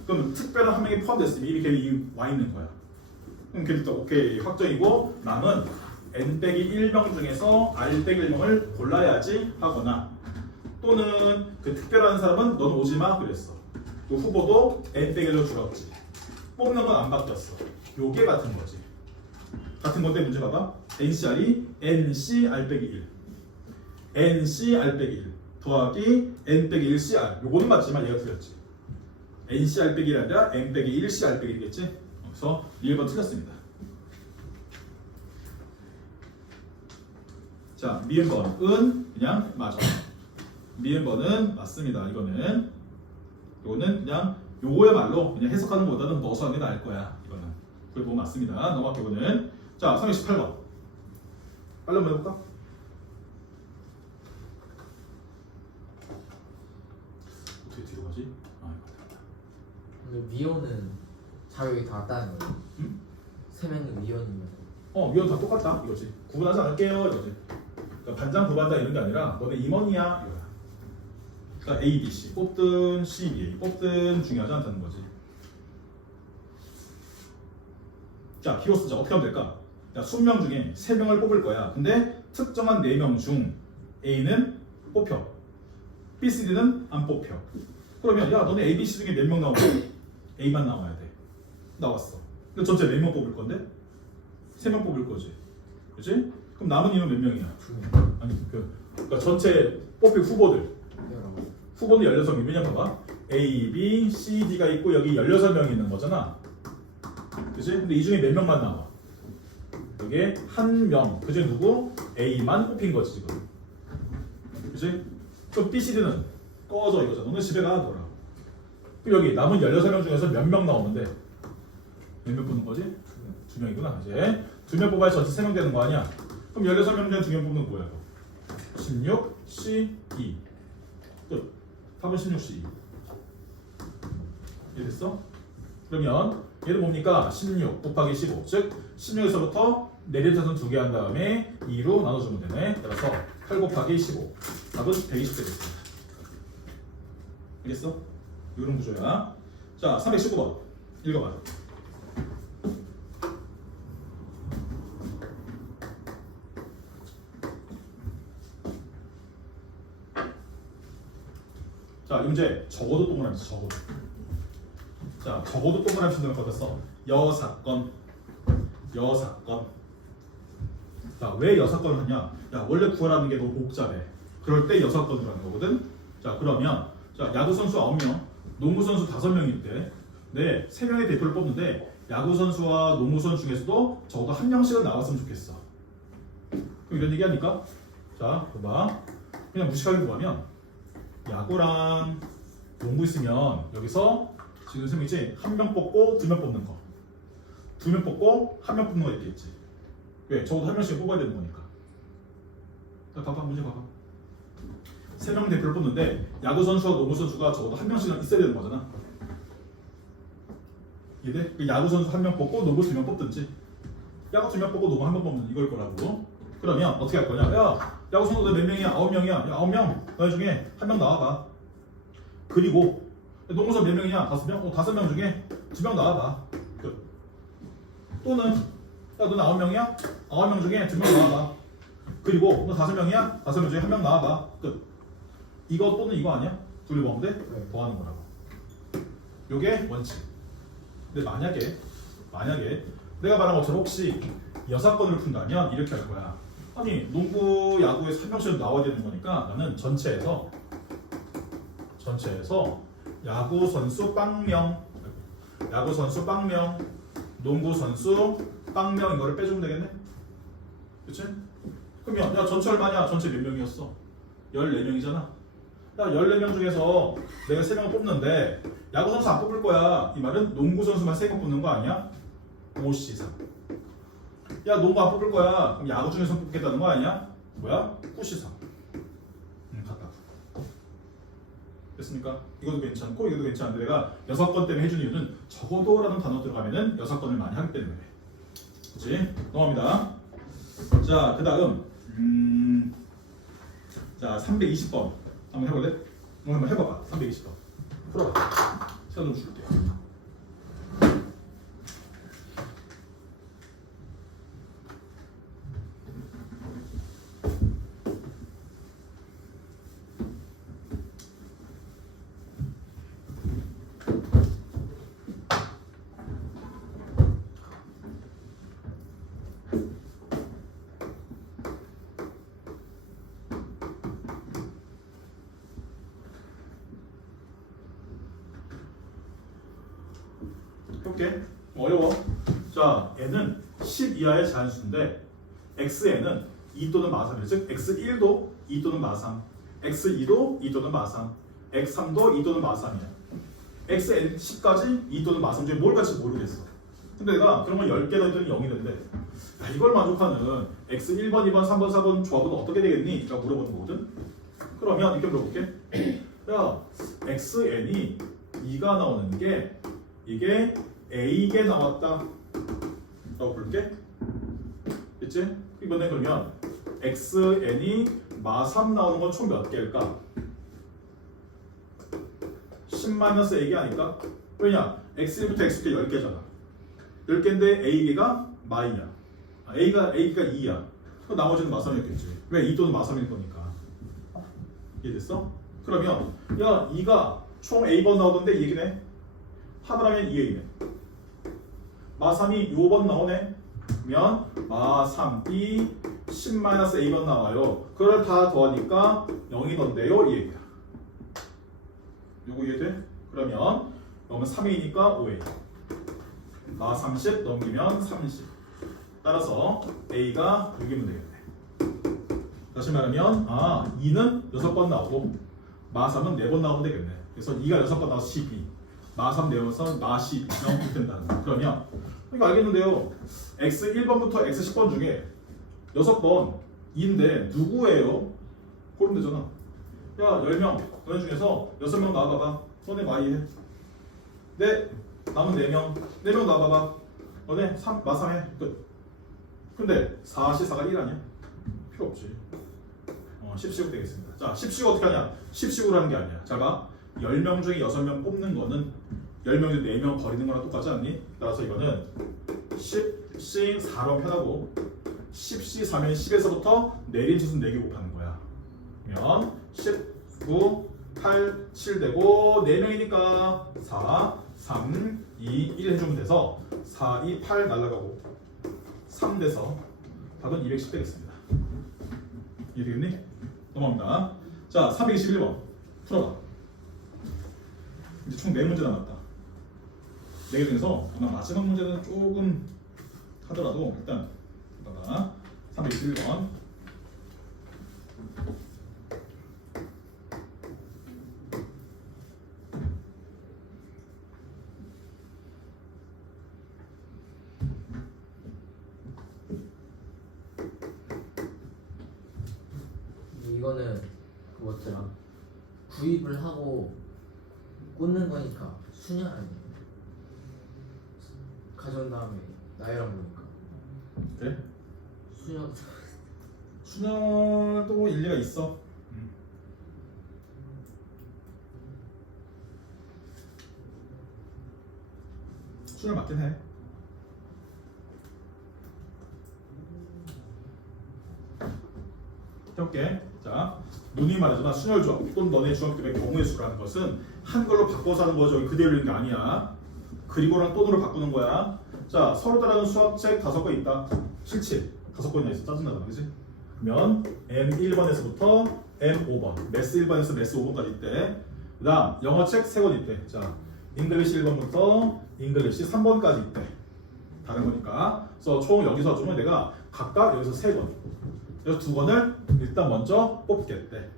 그럼 특별한 한 명이 포함됐으면 이미 걔이 와 있는 거야. 그럼 걔도 오케이 확정이고 남은 N-1명 중에서 R-1명을 골라야지 하거나 또는 그 특별한 사람은 넌 오지마 그랬어. 그 후보도 N-1로 줄었지. 뽑는 건 안 바뀌었어. 요게 같은 거지. 같은 건데 문제 봐봐. NCR이 NCR-1 NCR-1 더하기 N-1CR 요거는 맞지만 얘가 틀렸지. NCR-1이 아니라 N-1CR-1이겠지. 그래서 1번 틀렸습니다. 자, 미음번은 그냥 맞아. 미음번은 맞습니다. 이거는 그냥 요거야말로 그냥 해석하는 것보다는 넣어서 하는 게 나을 거야. 이거는 그걸 보면 맞습니다. 넘어갈게요. 이거는 자 318번 빨리 한번 해볼까? 어떻게 뒤로 가지? 아 이거 근데 위원은 자격이 다 같다는 거예요. 응? 세 명은 위원이면 위원 다 똑같다 이거지. 구분하지 않을게요 이거지. 그러니까 반장 부반장 이런 게 아니라 너네 임원이야 이거야. 그러니까 A, B, C 뽑든 C, B, A 뽑든 중요하지 않다는 거지. 자, 키워스자 어떻게 하면 될까? 야, 20명 중에 3명을 뽑을 거야. 근데 특정한 4명 중 A는 뽑혀. B, C, D는 안 뽑혀. 그러면 야, 너네 A, B, C 중에 몇 명 나오냐? A만 나와야 돼. 나왔어. 근데 전체 4명 뽑을 건데? 3명 뽑을 거지. 그치? 그럼 남은 인원 몇 명이야? 2명. 아니, 그러니까 전체 뽑힐 후보들. 후보는 16명. 왜냐면 봐봐. A, B, C, D가 있고 여기 16명이 있는 거잖아. 그치? 근데 이 중에 몇 명만 나와? 여기에 한 명. 그중에 누구? A만 뽑힌 거지 지금. 그치? 그럼 B, C, D는 꺼져 이거잖아. 너는 집에 가 돌아. 그럼 여기 남은 16명 중에서 몇 명 나오는데 몇 명 뽑는 거지? 2명이구나. 이제 2명 뽑아야 전체 3명 되는 거 아니야? 그럼 16명 중에 2명 뽑는 거 뭐야? 16, C, 2. 끝. 답은 16, C, 2. 이해됐어? 그러면 얘는 뭡니까? 16 곱하기 15. 즉 16에서부터 내리타선 2개 한 다음에 2로 나눠주면 되네. 따라서 8 곱하기 15. 답은 120대 됐습니다. 알겠어? 이런 구조야. 자, 319번 읽어봐. 자, 이 문제 적어도 동그라미 쳐. 적어도. 자, 적어도 동그라미 치는 걸 받았어. 여사건. 여사건. 자, 왜 여사건을 하냐? 야, 원래 구하라는 게 너무 복잡해. 그럴 때 여사건으로 하는 거거든. 자, 그러면 자, 야구 선수 9명, 농구 선수 5명일 때, 네, 3명의 대표를 뽑는데 야구 선수와 농구 선수 중에서도 적어도 한 명씩은 나왔으면 좋겠어. 그럼 이런 얘기 하니까, 자, 봐봐. 그냥 무식하게 구하면 야구랑 농구 있으면 여기서 지금 셈이지 한 명 뽑고 2명 뽑는 거, 2명 뽑고 1명 뽑는 거 이렇게 있지. 왜? 적어도 한 명씩 뽑아야 되는 거니까. 자, 봐봐, 문제 봐봐. 3명 대표를 뽑는데 야구 선수와 농구 선수가 적어도 한 명씩은 있어야 되는 거잖아. 이해돼? 그 야구 선수 1명 뽑고 농구 2명 뽑든지 야구 2명 뽑고 농구 1명 뽑는 이걸 거라고. 그러면 어떻게 할 거냐? 야, 야구 선수 너 몇 명이야? 9명이야. 야, 9명. 너희 중에 1명 나와봐. 그리고 농구 선수 몇 명이냐? 5명? 5명 중에 2명 나와봐. 끝. 또는 야, 너는 9명이야? 9명 중에 2명 나와봐. 그리고 너 5명이야? 5명 중에 1명 나와봐. 끝. 이거 또는 이거 아니야? 둘이 뭔데? 네. 더하는 거라고. 요게 원칙. 근데 만약에 내가 말한 것처럼 혹시 여사건을 푼다면 이렇게 할 거야. 아니 농구, 야구에서 1명씩 나와야 되는 거니까 나는 전체에서 야구 선수 빵명, 야구 선수 빵명, 농구 선수 빵명 이거를 빼주면 되겠네? 그치? 그러면 야 전체 얼마냐? 전체 몇 명이었어? 14명이잖아. 야 14명 중에서 내가 3명을 뽑는데 야구 선수 안 뽑을 거야. 이 말은 농구 선수만 3명 뽑는 거 아니야? 5C3. 야 농구 안 뽑을 거야. 그럼 야구 중에서 뽑겠다는 거 아니야? 뭐야? 9C3. 갔다. 됐습니까? 이것도 괜찮고 이것도 괜찮은데 내가 6건 때문에 해준 이유는 적어도라는 단어 들어가면은 6건을 많이 하기 때문에. 그렇지? 넘어갑니다. 자, 그 다음 자 320번 한번 해볼래? 한번 해봐봐. 320번 풀어봐. 시간 좀 줄게. 해볼게. 어려워. 자, n은 10 이하의 자연수인데 xn은 2 또는 마3이에요. 즉 x1도 2 또는 마3, x2도 2 또는 마3, x3도 2 또는 마3이야. xn 10까지 2 또는 마3 중에 뭘 같이 모르겠어. 근데 내가 그런 걸 10개 넣었더니 0이 되는데 야, 이걸 만족하는 x 1번, 2번, 3번, 4번 조합은 어떻게 되겠니? 라고 물어보는 거거든. 그러면 이렇게 물어볼게. 야, xn이 2가 나오는 게 이게 A개 나왔다 라고 볼게. 됐지? 이번에 그러면 xn이 마3 나오는 건 총 몇 개일까? 10-A개 아닐까? 왜냐? x1부터 xk 10개잖아. 10개인데 A개가 마이야. A가 2야. 그럼 나머지는 마3이었겠지. 왜? 2 또는 마3일 거니까. 이해됐어? 그러면 야 2가 총 A번 나오던데 이 얘기네. 합을 하면 2A네. 마3이 5번 나오네. 그러면 마3이 10-A번 나와요. 그걸 다 더하니까 0이던데요. 이 얘기야. 요거 이해돼? 그러면 0은 3A니까 5A. 마30 넘기면 30. 따라서 A가 6이면 되겠네. 다시 말하면 2는 6번 나오고 마3은 4번 나오면 되겠네. 그래서 2가 6번 나와서 12. 마3 내어서 마12 이렇게 된다는 거. 그러면 이거 알겠는데요. x 1번부터 x 10번 중에 6번 2인데 누구예요? 고르면 되잖아. 야 10명 너네 중에서 6명 나와봐봐. 너네 마이 해. 네 남은 4명 4명 나와봐봐. 너네 마3 해. 끝. 근데 4C4가 1 아니야? 필요 없지. 10시국 되겠습니다. 자 10시국 어떻게 하냐? 10시국을 하는 게 아니야. 잘 봐. 10명 중에 6명 뽑는 거는 10명 중에 4명 버리는 거랑 똑같지 않니? 따라서 이거는 10시 4로 편하고 10시 4면 10에서부터 내린 수는 4개 곱하는 거야. 그러면 19, 8, 7 되고 4명이니까 4, 3, 2, 1 해주면 돼서 4, 2, 8 날라가고 3 돼서 답은 210 되겠습니다. 이해되겠니? 넘어갑니다. 자 321번 풀어봐. 이제 총 4문제 남았다. 4개 중에서 아마 마지막 문제는 조금 하더라도 일단 봐봐. 321번 이거는 그 뭐더라 구입을 하고 꽂는 거니까 수년 아니에요? 가져온 다음에 나이랑 보니까 그래? 수년 순열도 일리가 있어. 순열 맞긴 해. 해볼게. 자, 누누이 말하잖아. 순열 조합 또는 너네 중학교의 경우의 수라는 것은 한글로 바꿔서 하는 거죠. 그대로 읽는 게 아니야. 그리고랑 또는으로 바꾸는 거야. 자, 서로 다른 수학책 5권 있다. 실칠 5권이나 있어. 짜증나잖아, 그치? 그러면 M1번에서부터 M5번, 매스 1번에서 매스 5번까지 있대. 그 다음 영어책 3권 있대. 자, 잉글리시 1번부터 잉글리시 3번까지 있대. 다른 거니까. 그래서 총 여기서 주면 내가 각각 여기서 3권, 그래서 2권을 일단 먼저 뽑겠대.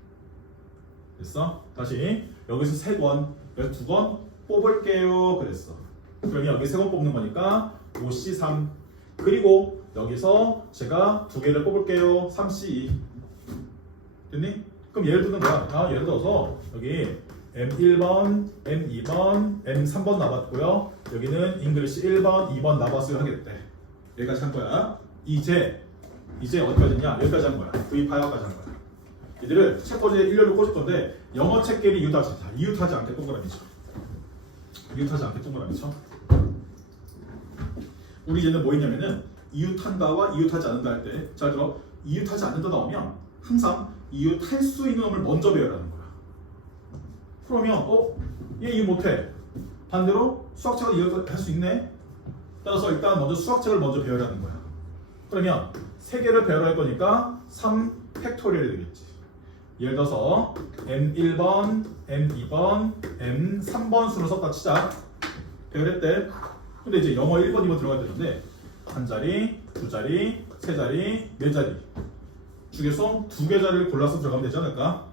됐어? 다시 여기서 3권, 여기서 2권 뽑을게요. 그랬어. 그러면 여기 3권 뽑는 거니까 5C3. 그리고 여기서 제가 2개를 뽑을게요. 3C2. 됐니? 그럼 예를 들면 뭐야? 예를 들어서 여기 M1번, M2번, M3번 나왔고요. 여기는 잉글리시 1번, 2번 나왔어요 하겠대. 여기까지 한 거야. 이제 어디까지냐? 여기까지 한 거야. V 파이어까지 한 거야. 얘들을 책꽂이에 일렬로 꽂을 건데 영어 책끼리 이웃하지 않게 동그라미죠. 이웃하지 않게 동그라미죠. 우리 얘는 뭐 있냐면은 이웃한다와 이웃하지 않는다 할 때, 잘 들어, 이웃하지 않는다 나오면 항상 이웃할 수 있는 놈을 먼저 배우라는 거야. 그러면 얘 이웃 못해. 반대로 수학책을 이웃할 수 있네. 따라서 일단 먼저 수학책을 먼저 배우라는 거야. 그러면 세 개를 배우라 할 거니까 3 팩토리얼이 되겠지. 예를 들어서 M1번, M2번, M3번 수를 썼다 치자. 배열했대. 근데 이제 영어 1번, 2번 들어가야 되는데 한 자리, 두 자리, 세 자리, 네 자리 중에서 두 개 자리를 골라서 들어가면 되지 않을까?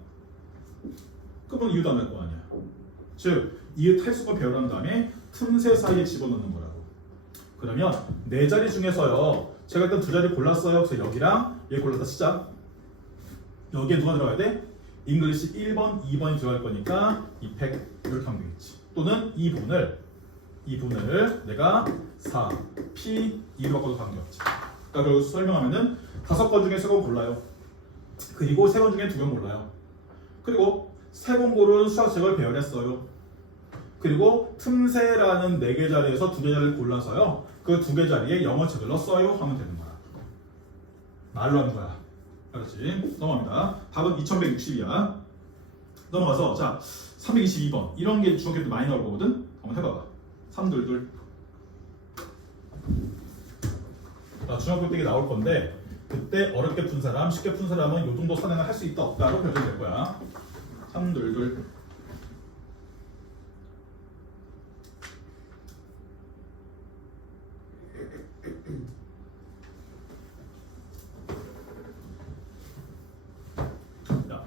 그러면 이웃 안 할 거 아니야. 즉 이웃 탈수가 배열한 다음에 틈새 사이에 집어넣는 거라고. 그러면 네 자리 중에서요. 제가 일단 두 자리 골랐어요. 그래서 여기랑 얘 골랐다 치자. 여기에 누가 들어가야 돼? 잉글리시 1번, 2번이 들어갈 거니까 이 팩 이렇게 하면 되겠지. 또는 이 분을 내가 4, P, 2로 바꿔도 관계없지. 그러니까 결국 설명하면은 5번 중에 3번 골라요. 그리고 3번 중에 2번 골라요. 그리고 3번 고른 수학책을 배열했어요. 그리고 틈새라는 4개 자리에서 2개 자리를 골라서요. 그 2개 자리에 영어책을 넣었어요 하면 되는 거야. 말로 하는 거야. 알았지? 넘어갑니다. 답은 2160이야. 넘어가서 자 322번 이런 게 중학교 때 많이 나올 거거든. 한번 해봐봐. 322. 중학교 때 이게 나올 건데 그때 어렵게 푼 사람, 쉽게 푼 사람은 요 정도 선행을 할 수 있다 없다로 결정될 거야. 322.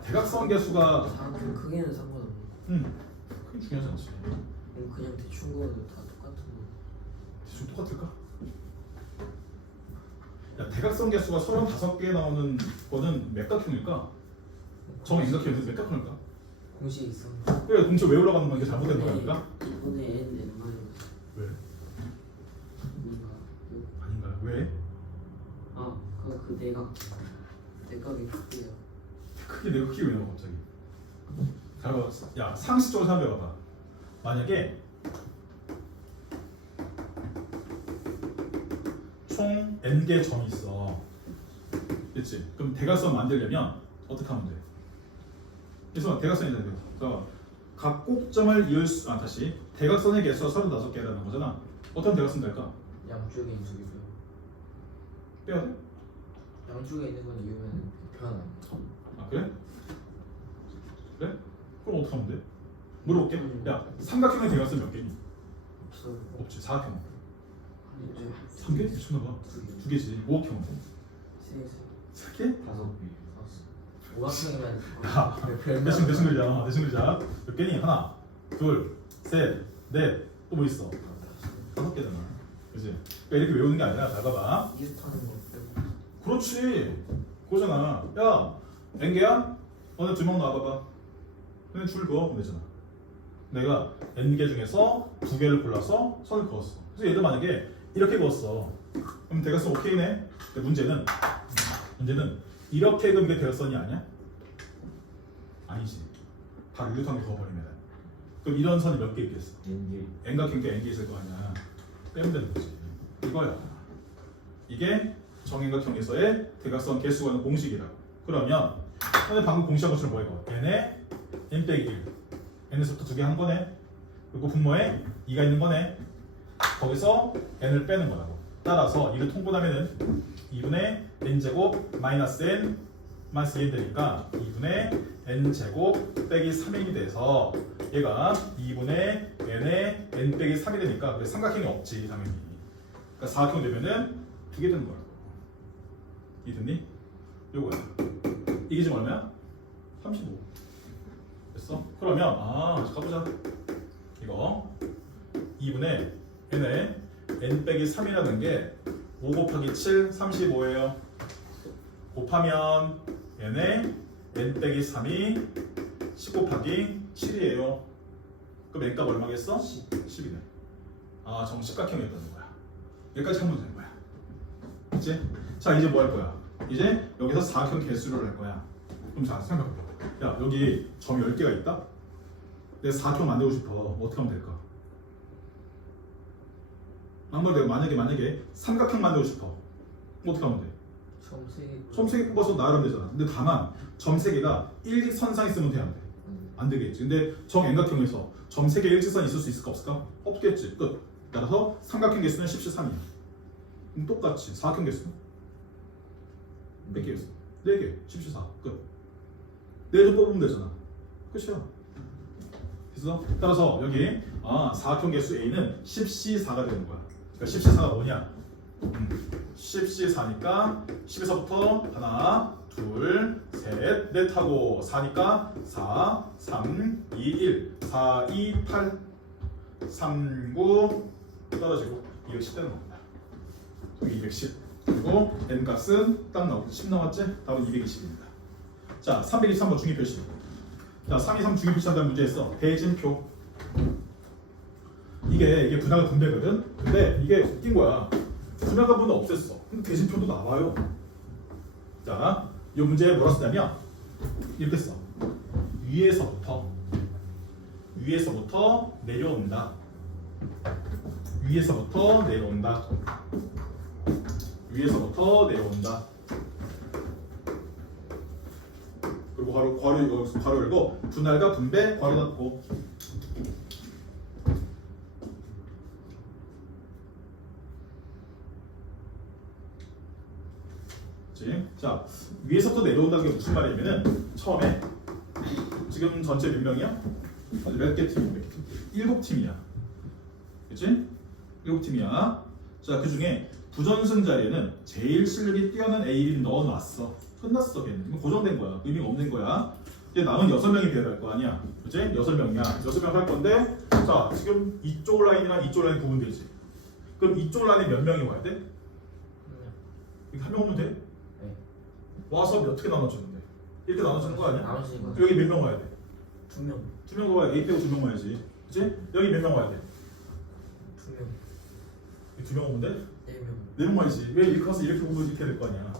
대각선 개수가 그 크기는 상관없는 그게 중요하지 않지. 그냥 대충 거도 다 똑같은 거. 대충 똑같을까? 야, 대각선 개수가 35개 나오는 거는 몇 각형일까? 정액각형에서 몇 각형일까? 공식 있어. 그래, 공식 왜 올라가는 건 게 잘못된 거니까? 이번에 N 마이너스 왜? 뭔가 아닌가요? 왜? 그 내각이 크기야. 크게 내가 크게 왜 나와 갑자기? 야, 상식적으로 생각해봐봐. 만약에 총 n개 점이 있어. 그치? 그럼 대각선 만들려면 어떻게 하면 돼? 그래서 대각선이잖아. 그러니까 각 꼭점을 이을 수, 다시 대각선의 개수가 35개라는 거잖아. 어떤 대각선 될까? 양쪽에 있는 쪽이고요. 빼야 돼? 양쪽에 있는 건 이으면 변환. 그래? 그래? 그럼 어떻게 하면 돼? 물어볼게. 야, 삼각형의 대각선 몇 개니? 없어. 없지. 사각형. 이제 3개? 미쳤나봐. 2개지. 5억형. 세 3개? 5개. 오각형이면 야, 대충 그리자. 몇 개니? 하나, 둘, 셋, 넷. 또 뭐 있어? 5개잖아. 그치? 그러니까 이렇게 외우는 게 아니라 잘 봐봐. 이웃하는 거 빼고. 그렇지. 그거잖아. 야, n개야? 너네 2명 나와봐봐. 그냥 줄 그어 보면 되잖아. 내가 n개 중에서 2개를 골라서 선을 그었어. 그래서 얘들 만약에 이렇게 그었어. 그럼 대각선 오케이네. 근데 문제는 이렇게 그으면 이게 대각선이 아니야? 아니지. 다 유효하게 그어버리면. 그럼 이런 선이 몇 개 있겠어? n각형께 n개 있을 거 아니야. 빼면 되는 거지. 이거야. 이게 정행각형에서의 대각선 개수가 있는 공식이라고. 그러면 근데 방금 공식한 것처럼 뭐 이거? n에 n 빼기 1. n에서부터 2개 한 거네. 그리고 분모에 2가 있는 거네. 거기서 n을 빼는 거라고. 따라서 이를 통분하면은 2분의 n제곱 마이너스 n 마이너스 2n 되니까 2분의 n제곱 빼기 3n이 돼서 얘가 2분의 n에 n 빼기 3이 되니까 그래 삼각형이 없지 당연히. 그러니까 사각형 되면은 2개 되는 거야. 이해됐니? 요거야. 이게 지금 얼마야? 35. 됐어? 그러면 가보자. 이거 2분의 n에 n 빼기 3이라는 게 5 곱하기 7, 35예요. 곱하면 n에 n 빼기 3이 10 곱하기 7이에요. 그럼 n값 얼마겠어? 10이네. 아, 정식각형이었다는 거야. 여기까지 하면 되는 거야. 그치? 자, 이제 뭐 할 거야? 이제 여기서 사각형 개수를 할 거야. 그럼 자, 생각해봐. 야, 여기 점이 10개가 있다? 내가 사각형 만들고 싶어. 어떻게 하면 될까? 한번 내가 만약에 삼각형 만들고 싶어. 어떻게 하면 돼? 점 3개 뽑아서 나열하면 되잖아. 근데 다만 점 3개가 일직선상에 쓰면 돼, 안 돼? 안 되겠지. 근데 정円각형에서 점 3개 일직선이 있을 수 있을까 없을까? 없겠지. 끝. 따라서 삼각형 개수는 10C3이야. 그럼 똑같이 사각형 개수는 몇 개였어? 4개. 10C4. 끝. 4개 뽑으면 되잖아. 끝이야. 됐어? 따라서 여기 사각형 개수 A는 10C4가 되는 거야. 그러니까 10C4가 뭐냐? 10C4니까 10에서부터 하나, 둘, 셋, 넷 하고 4니까 4, 3, 2, 1, 4, 2, 8, 3, 9 떨어지고 210 되는 겁니다. 여기 210 그리고 n값은 딱 나오고 10 나왔지? 답은 220입니다. 자, 323번 중위표시. 자, 323 중위표시한다는 문제에서 대진표. 이게 분할과 분배거든? 근데 이게 웃긴 거야. 분할과 분배 없앴어. 근데 대진표도 나와요. 자, 이 문제에 뭐라 쓰냐면 이렇게 써. 위에서부터 내려온다. 위에서부터 내려온다. 그리고 괄호 열고 분할과 분배 괄호 닫고. 자, 위에서부터 내려온다는 게 무슨 말이냐면은 처음에 지금 전체 몇 명이야? 몇 개 팀이야? 7팀이야. 그치? 7팀이야. 자, 그 중에 부전승 자리에는 제일 실력이 뛰어난 A를 넣어놨어. 끝났어, 걔는. 이거 고정된 거야. 의미가 없는 거야. 이제 남은 6명이 배열할 거 아니야. 그치? 6명이야. 6명 할 건데, 자, 지금 이쪽 라인이랑 이쪽 라인 구분되지. 그럼 이쪽 라인에 몇 명이 와야 돼? 이렇게 한 명 오면 돼? 와서 어떻게 나눠주는데? 이렇게 나눠주는 거 아니야? 나머지 거. 여기 몇 명 와야 돼? 2명. 2명 와야 돼. A 빼고 2명 와야지. 그치? 여기 몇 명 와야 돼? 2명. 2명 오면 돼? 4명. 4명 와야지. 왜 이렇게 가서 이렇게 보면 이렇게 해야 될 거 아니야?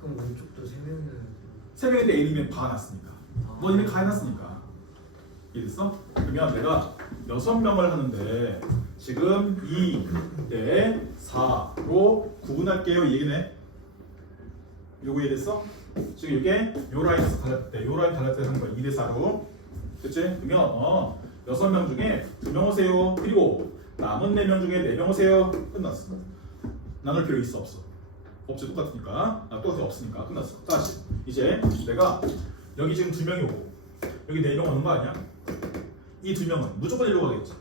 그럼 왼쪽도 3명이어야 돼. 3명인데 A면 다 해놨으니까. 넌 이미 다 해놨으니까. 이해됐어? 그러면 내가 6명을 하는데 지금 2 대 4로 구분할게요. 이 얘기네. 요거 이해됐어? 지금 이게 요 라인에서 달랐을 때, 요 라인 달랐을 때 하는 거야. 2 대 4로. 그치? 그러면 6명 중에 2명 오세요. 그리고 남은 4명 중에 4명 오세요. 끝났어. 나눌 필요 있어 없어? 없지. 똑같으니까. 똑같이 없으니까 끝났어. 다시 이제 내가 여기 지금 2명이 오고 여기 4명 오는 거 아니야? 이 2명은 무조건 일로 가겠지.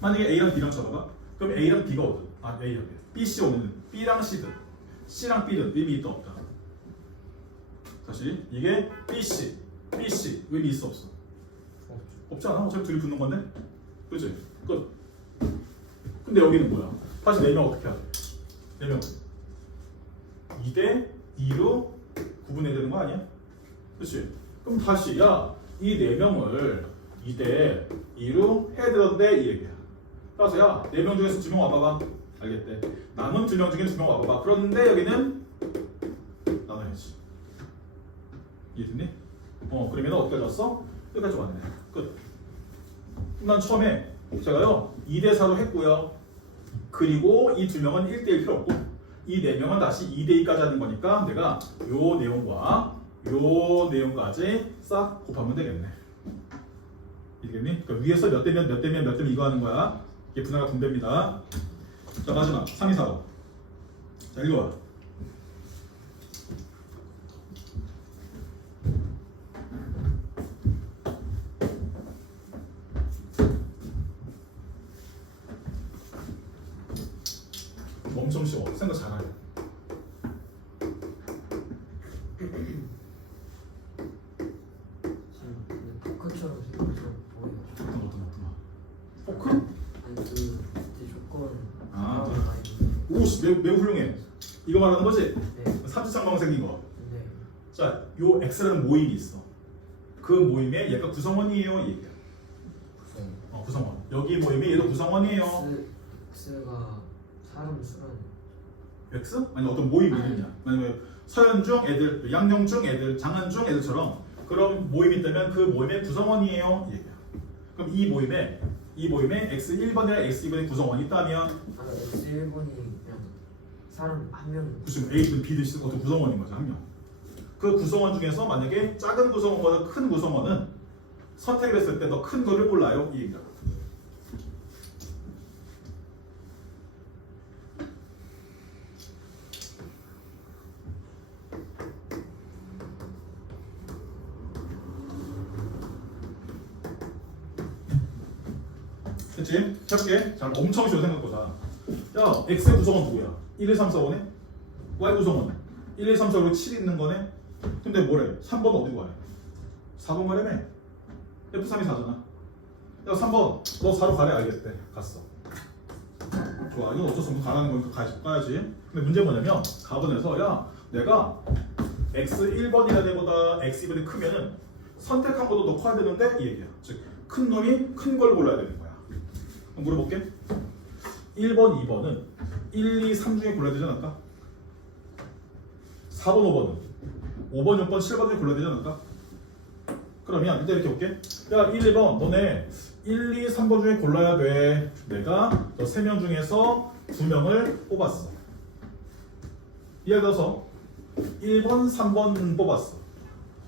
만약에 A랑 B랑 쳐봐봐. 그럼 A랑 B가 오든 A랑 B, C 오면 B랑 C든 C랑 B든 의미 있다 없다? 다시 이게 BC 의미 있어 없어? 없지 않아? 어차피 둘이 붙는 건데? 그치? 끝. 근데 여기는 뭐야? 다시 4명 어떻게 해야 돼? 4명 2대 2로 구분해야 되는 거 아니야? 그치? 그럼 다시 이 4명을 2대 2로 해야 되는데 이 얘기야. 따라서 4명 중에서 2명 와봐봐. 알겠대. 남은 2명 중에 2명 와봐봐. 그런데 여기는 나눠야지. 이해됐니? 그러면 어디까지 왔어? 여기까지 왔네. 끝. 난 처음에 제가요 2대 4로 했고요. 그리고 이 2명은 1대1 필요 없고 이 4명은 다시 2대2까지 하는 거니까 내가 요 내용과 요 내용까지 싹 곱하면 되겠네. 이해되겠니? 그러니까 위에서 몇 대면 몇 대면 몇 대면 이거 하는 거야. 이게 분할과 분배입니다. 자, 마지막 3, 2, 4번. 자, 읽어봐. 엄청 쉬워. 생각 잘하네. 근데 포크처럼 생겨서 보여가지고. 어떤 포크? 아니 그 조건. 오, 매우 훌륭해. 이거 말하는 거지? 네. 삼지창방 생긴 거. 네. 자, 요 x라는 모임이 있어. 그 모임의 얘가 구성원이에요. 이 얘기야. 구성. 구성원. 여기 모임이 얘도 구성원이에요. X가 사람 수라는 X? 아니 어떤 모임 이름이야. 아니면 서현중 애들, 양영중 애들, 장한중 애들처럼 그런 모임이 있다면 그 모임의 구성원이에요. 이 얘기야. 그럼 이 모임에 X1번이랑 X2번의 구성원이 있다면 아 X1번이 그냥 사람 한 명. 지금 A든 B든 C든 어떤 구성원인 거죠. 한 명. 그 구성원 중에서 만약에 작은 구성원보다 큰 구성원은 선택을 했을 때 더 큰 거를 골라요. 이 얘기야. 됐지? 해볼게. 자, 엄청 쉬워 생각보다. 야, X의 구성원 누구야? 1, 2, 3, 4, 5네? Y 구성원 1, 2, 3, 4, 5, 7 있는 거네? 근데 뭐래? 3번 어디고 가래? 4번 가래매. F3이 4잖아. 야, 3번 너 4로 가래? 알겠대. 갔어. 좋아. 이건 어쩔 수 없는 가라는 거니까 가야지. 근데 문제 뭐냐면 4번에서 야, 내가 X1번이라 데보다 X2번이 크면은 선택한 것도 더 커야 되는데 이 얘기야. 즉, 큰 놈이 큰 걸 골라야 되는 거야. 그럼 물어볼게. 1번, 2번은 1, 2, 3 중에 골라야 되지 않을까? 4번, 5번은 5번, 6번, 7번 중에 골라야 되지 않을까? 그러면 일단 이렇게 볼게. 야, 1, 2번 너네 1, 2, 3번 중에 골라야 돼. 내가 너 3명 중에서 2명을 뽑았어. 예를 들어서 1번, 3번 뽑았어.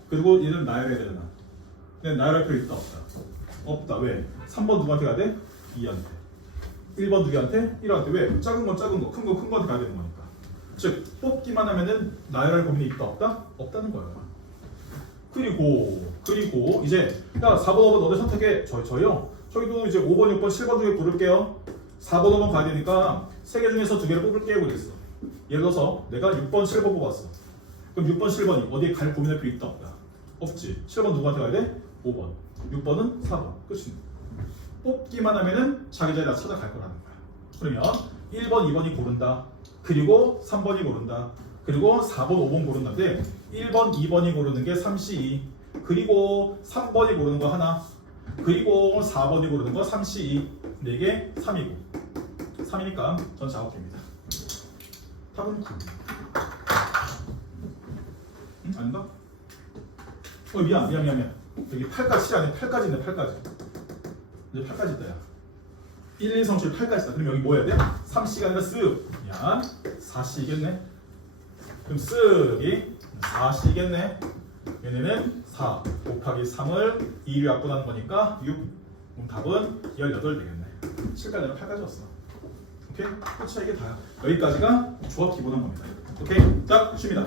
그리고 얘는 나열해야 되잖아. 근데 나열할 필요 있다 없다? 없다. 왜? 3번 누구한테 가야 돼? 2한테. 1번 누구한테? 1한테. 왜? 작은 건 작은 거, 큰 건 큰 거한테 가야 되는 거니까. 즉 뽑기만 하면은 나열할 고민이 있다 없다? 없다는 거예요. 그리고 이제 야 4번 5번 너네 선택해. 저희요. 저희도 이제 5번 6번 7번 중에 고를게요. 4번 5번 가야 되니까 3개 중에서 2개를 뽑을게요. 그랬어. 예를 들어서 내가 6번 7번 뽑았어. 그럼 6번 7번이 어디에 갈 고민할 필요 있다 없다? 없지. 7번 누구한테 가야 돼? 5번. 6번은 4번. 끝이. 뽑기만 하면은 자기 자리 다 찾아갈 거라는 거야. 그러면 1번 2번이 고른다. 그리고 3번이 고른다. 그리고 4번 5번 고른다인데 1번 2번이 고르는 게 3C2. 그리고 3번이 고르는 거 하나. 그리고 4번이 고르는 거 3C2. 4개 3이고 3이니까 전 작업입니다. 답은 9. 응? 아닌가? 미안. 여기 8까지 아니야. 8까지 있네. 8까지. 이제 8까지 있다. 야. 1, 2, 3, 7, 8까지 있다. 그럼 여기 뭐 해야 돼? 3C가 아니라 쓱. 야, 4C겠네. 그럼 쓱 여기 4C겠네. 얘네는 4 곱하기 3을 2로 약분하는 거니까 6. 그럼 답은 18 되겠네. 7까지 아니라 8까지 왔어. 오케이? 끝이야. 이게 다야. 여기까지가 조합 기본한 겁니다. 오케이? 자, 쉽니다.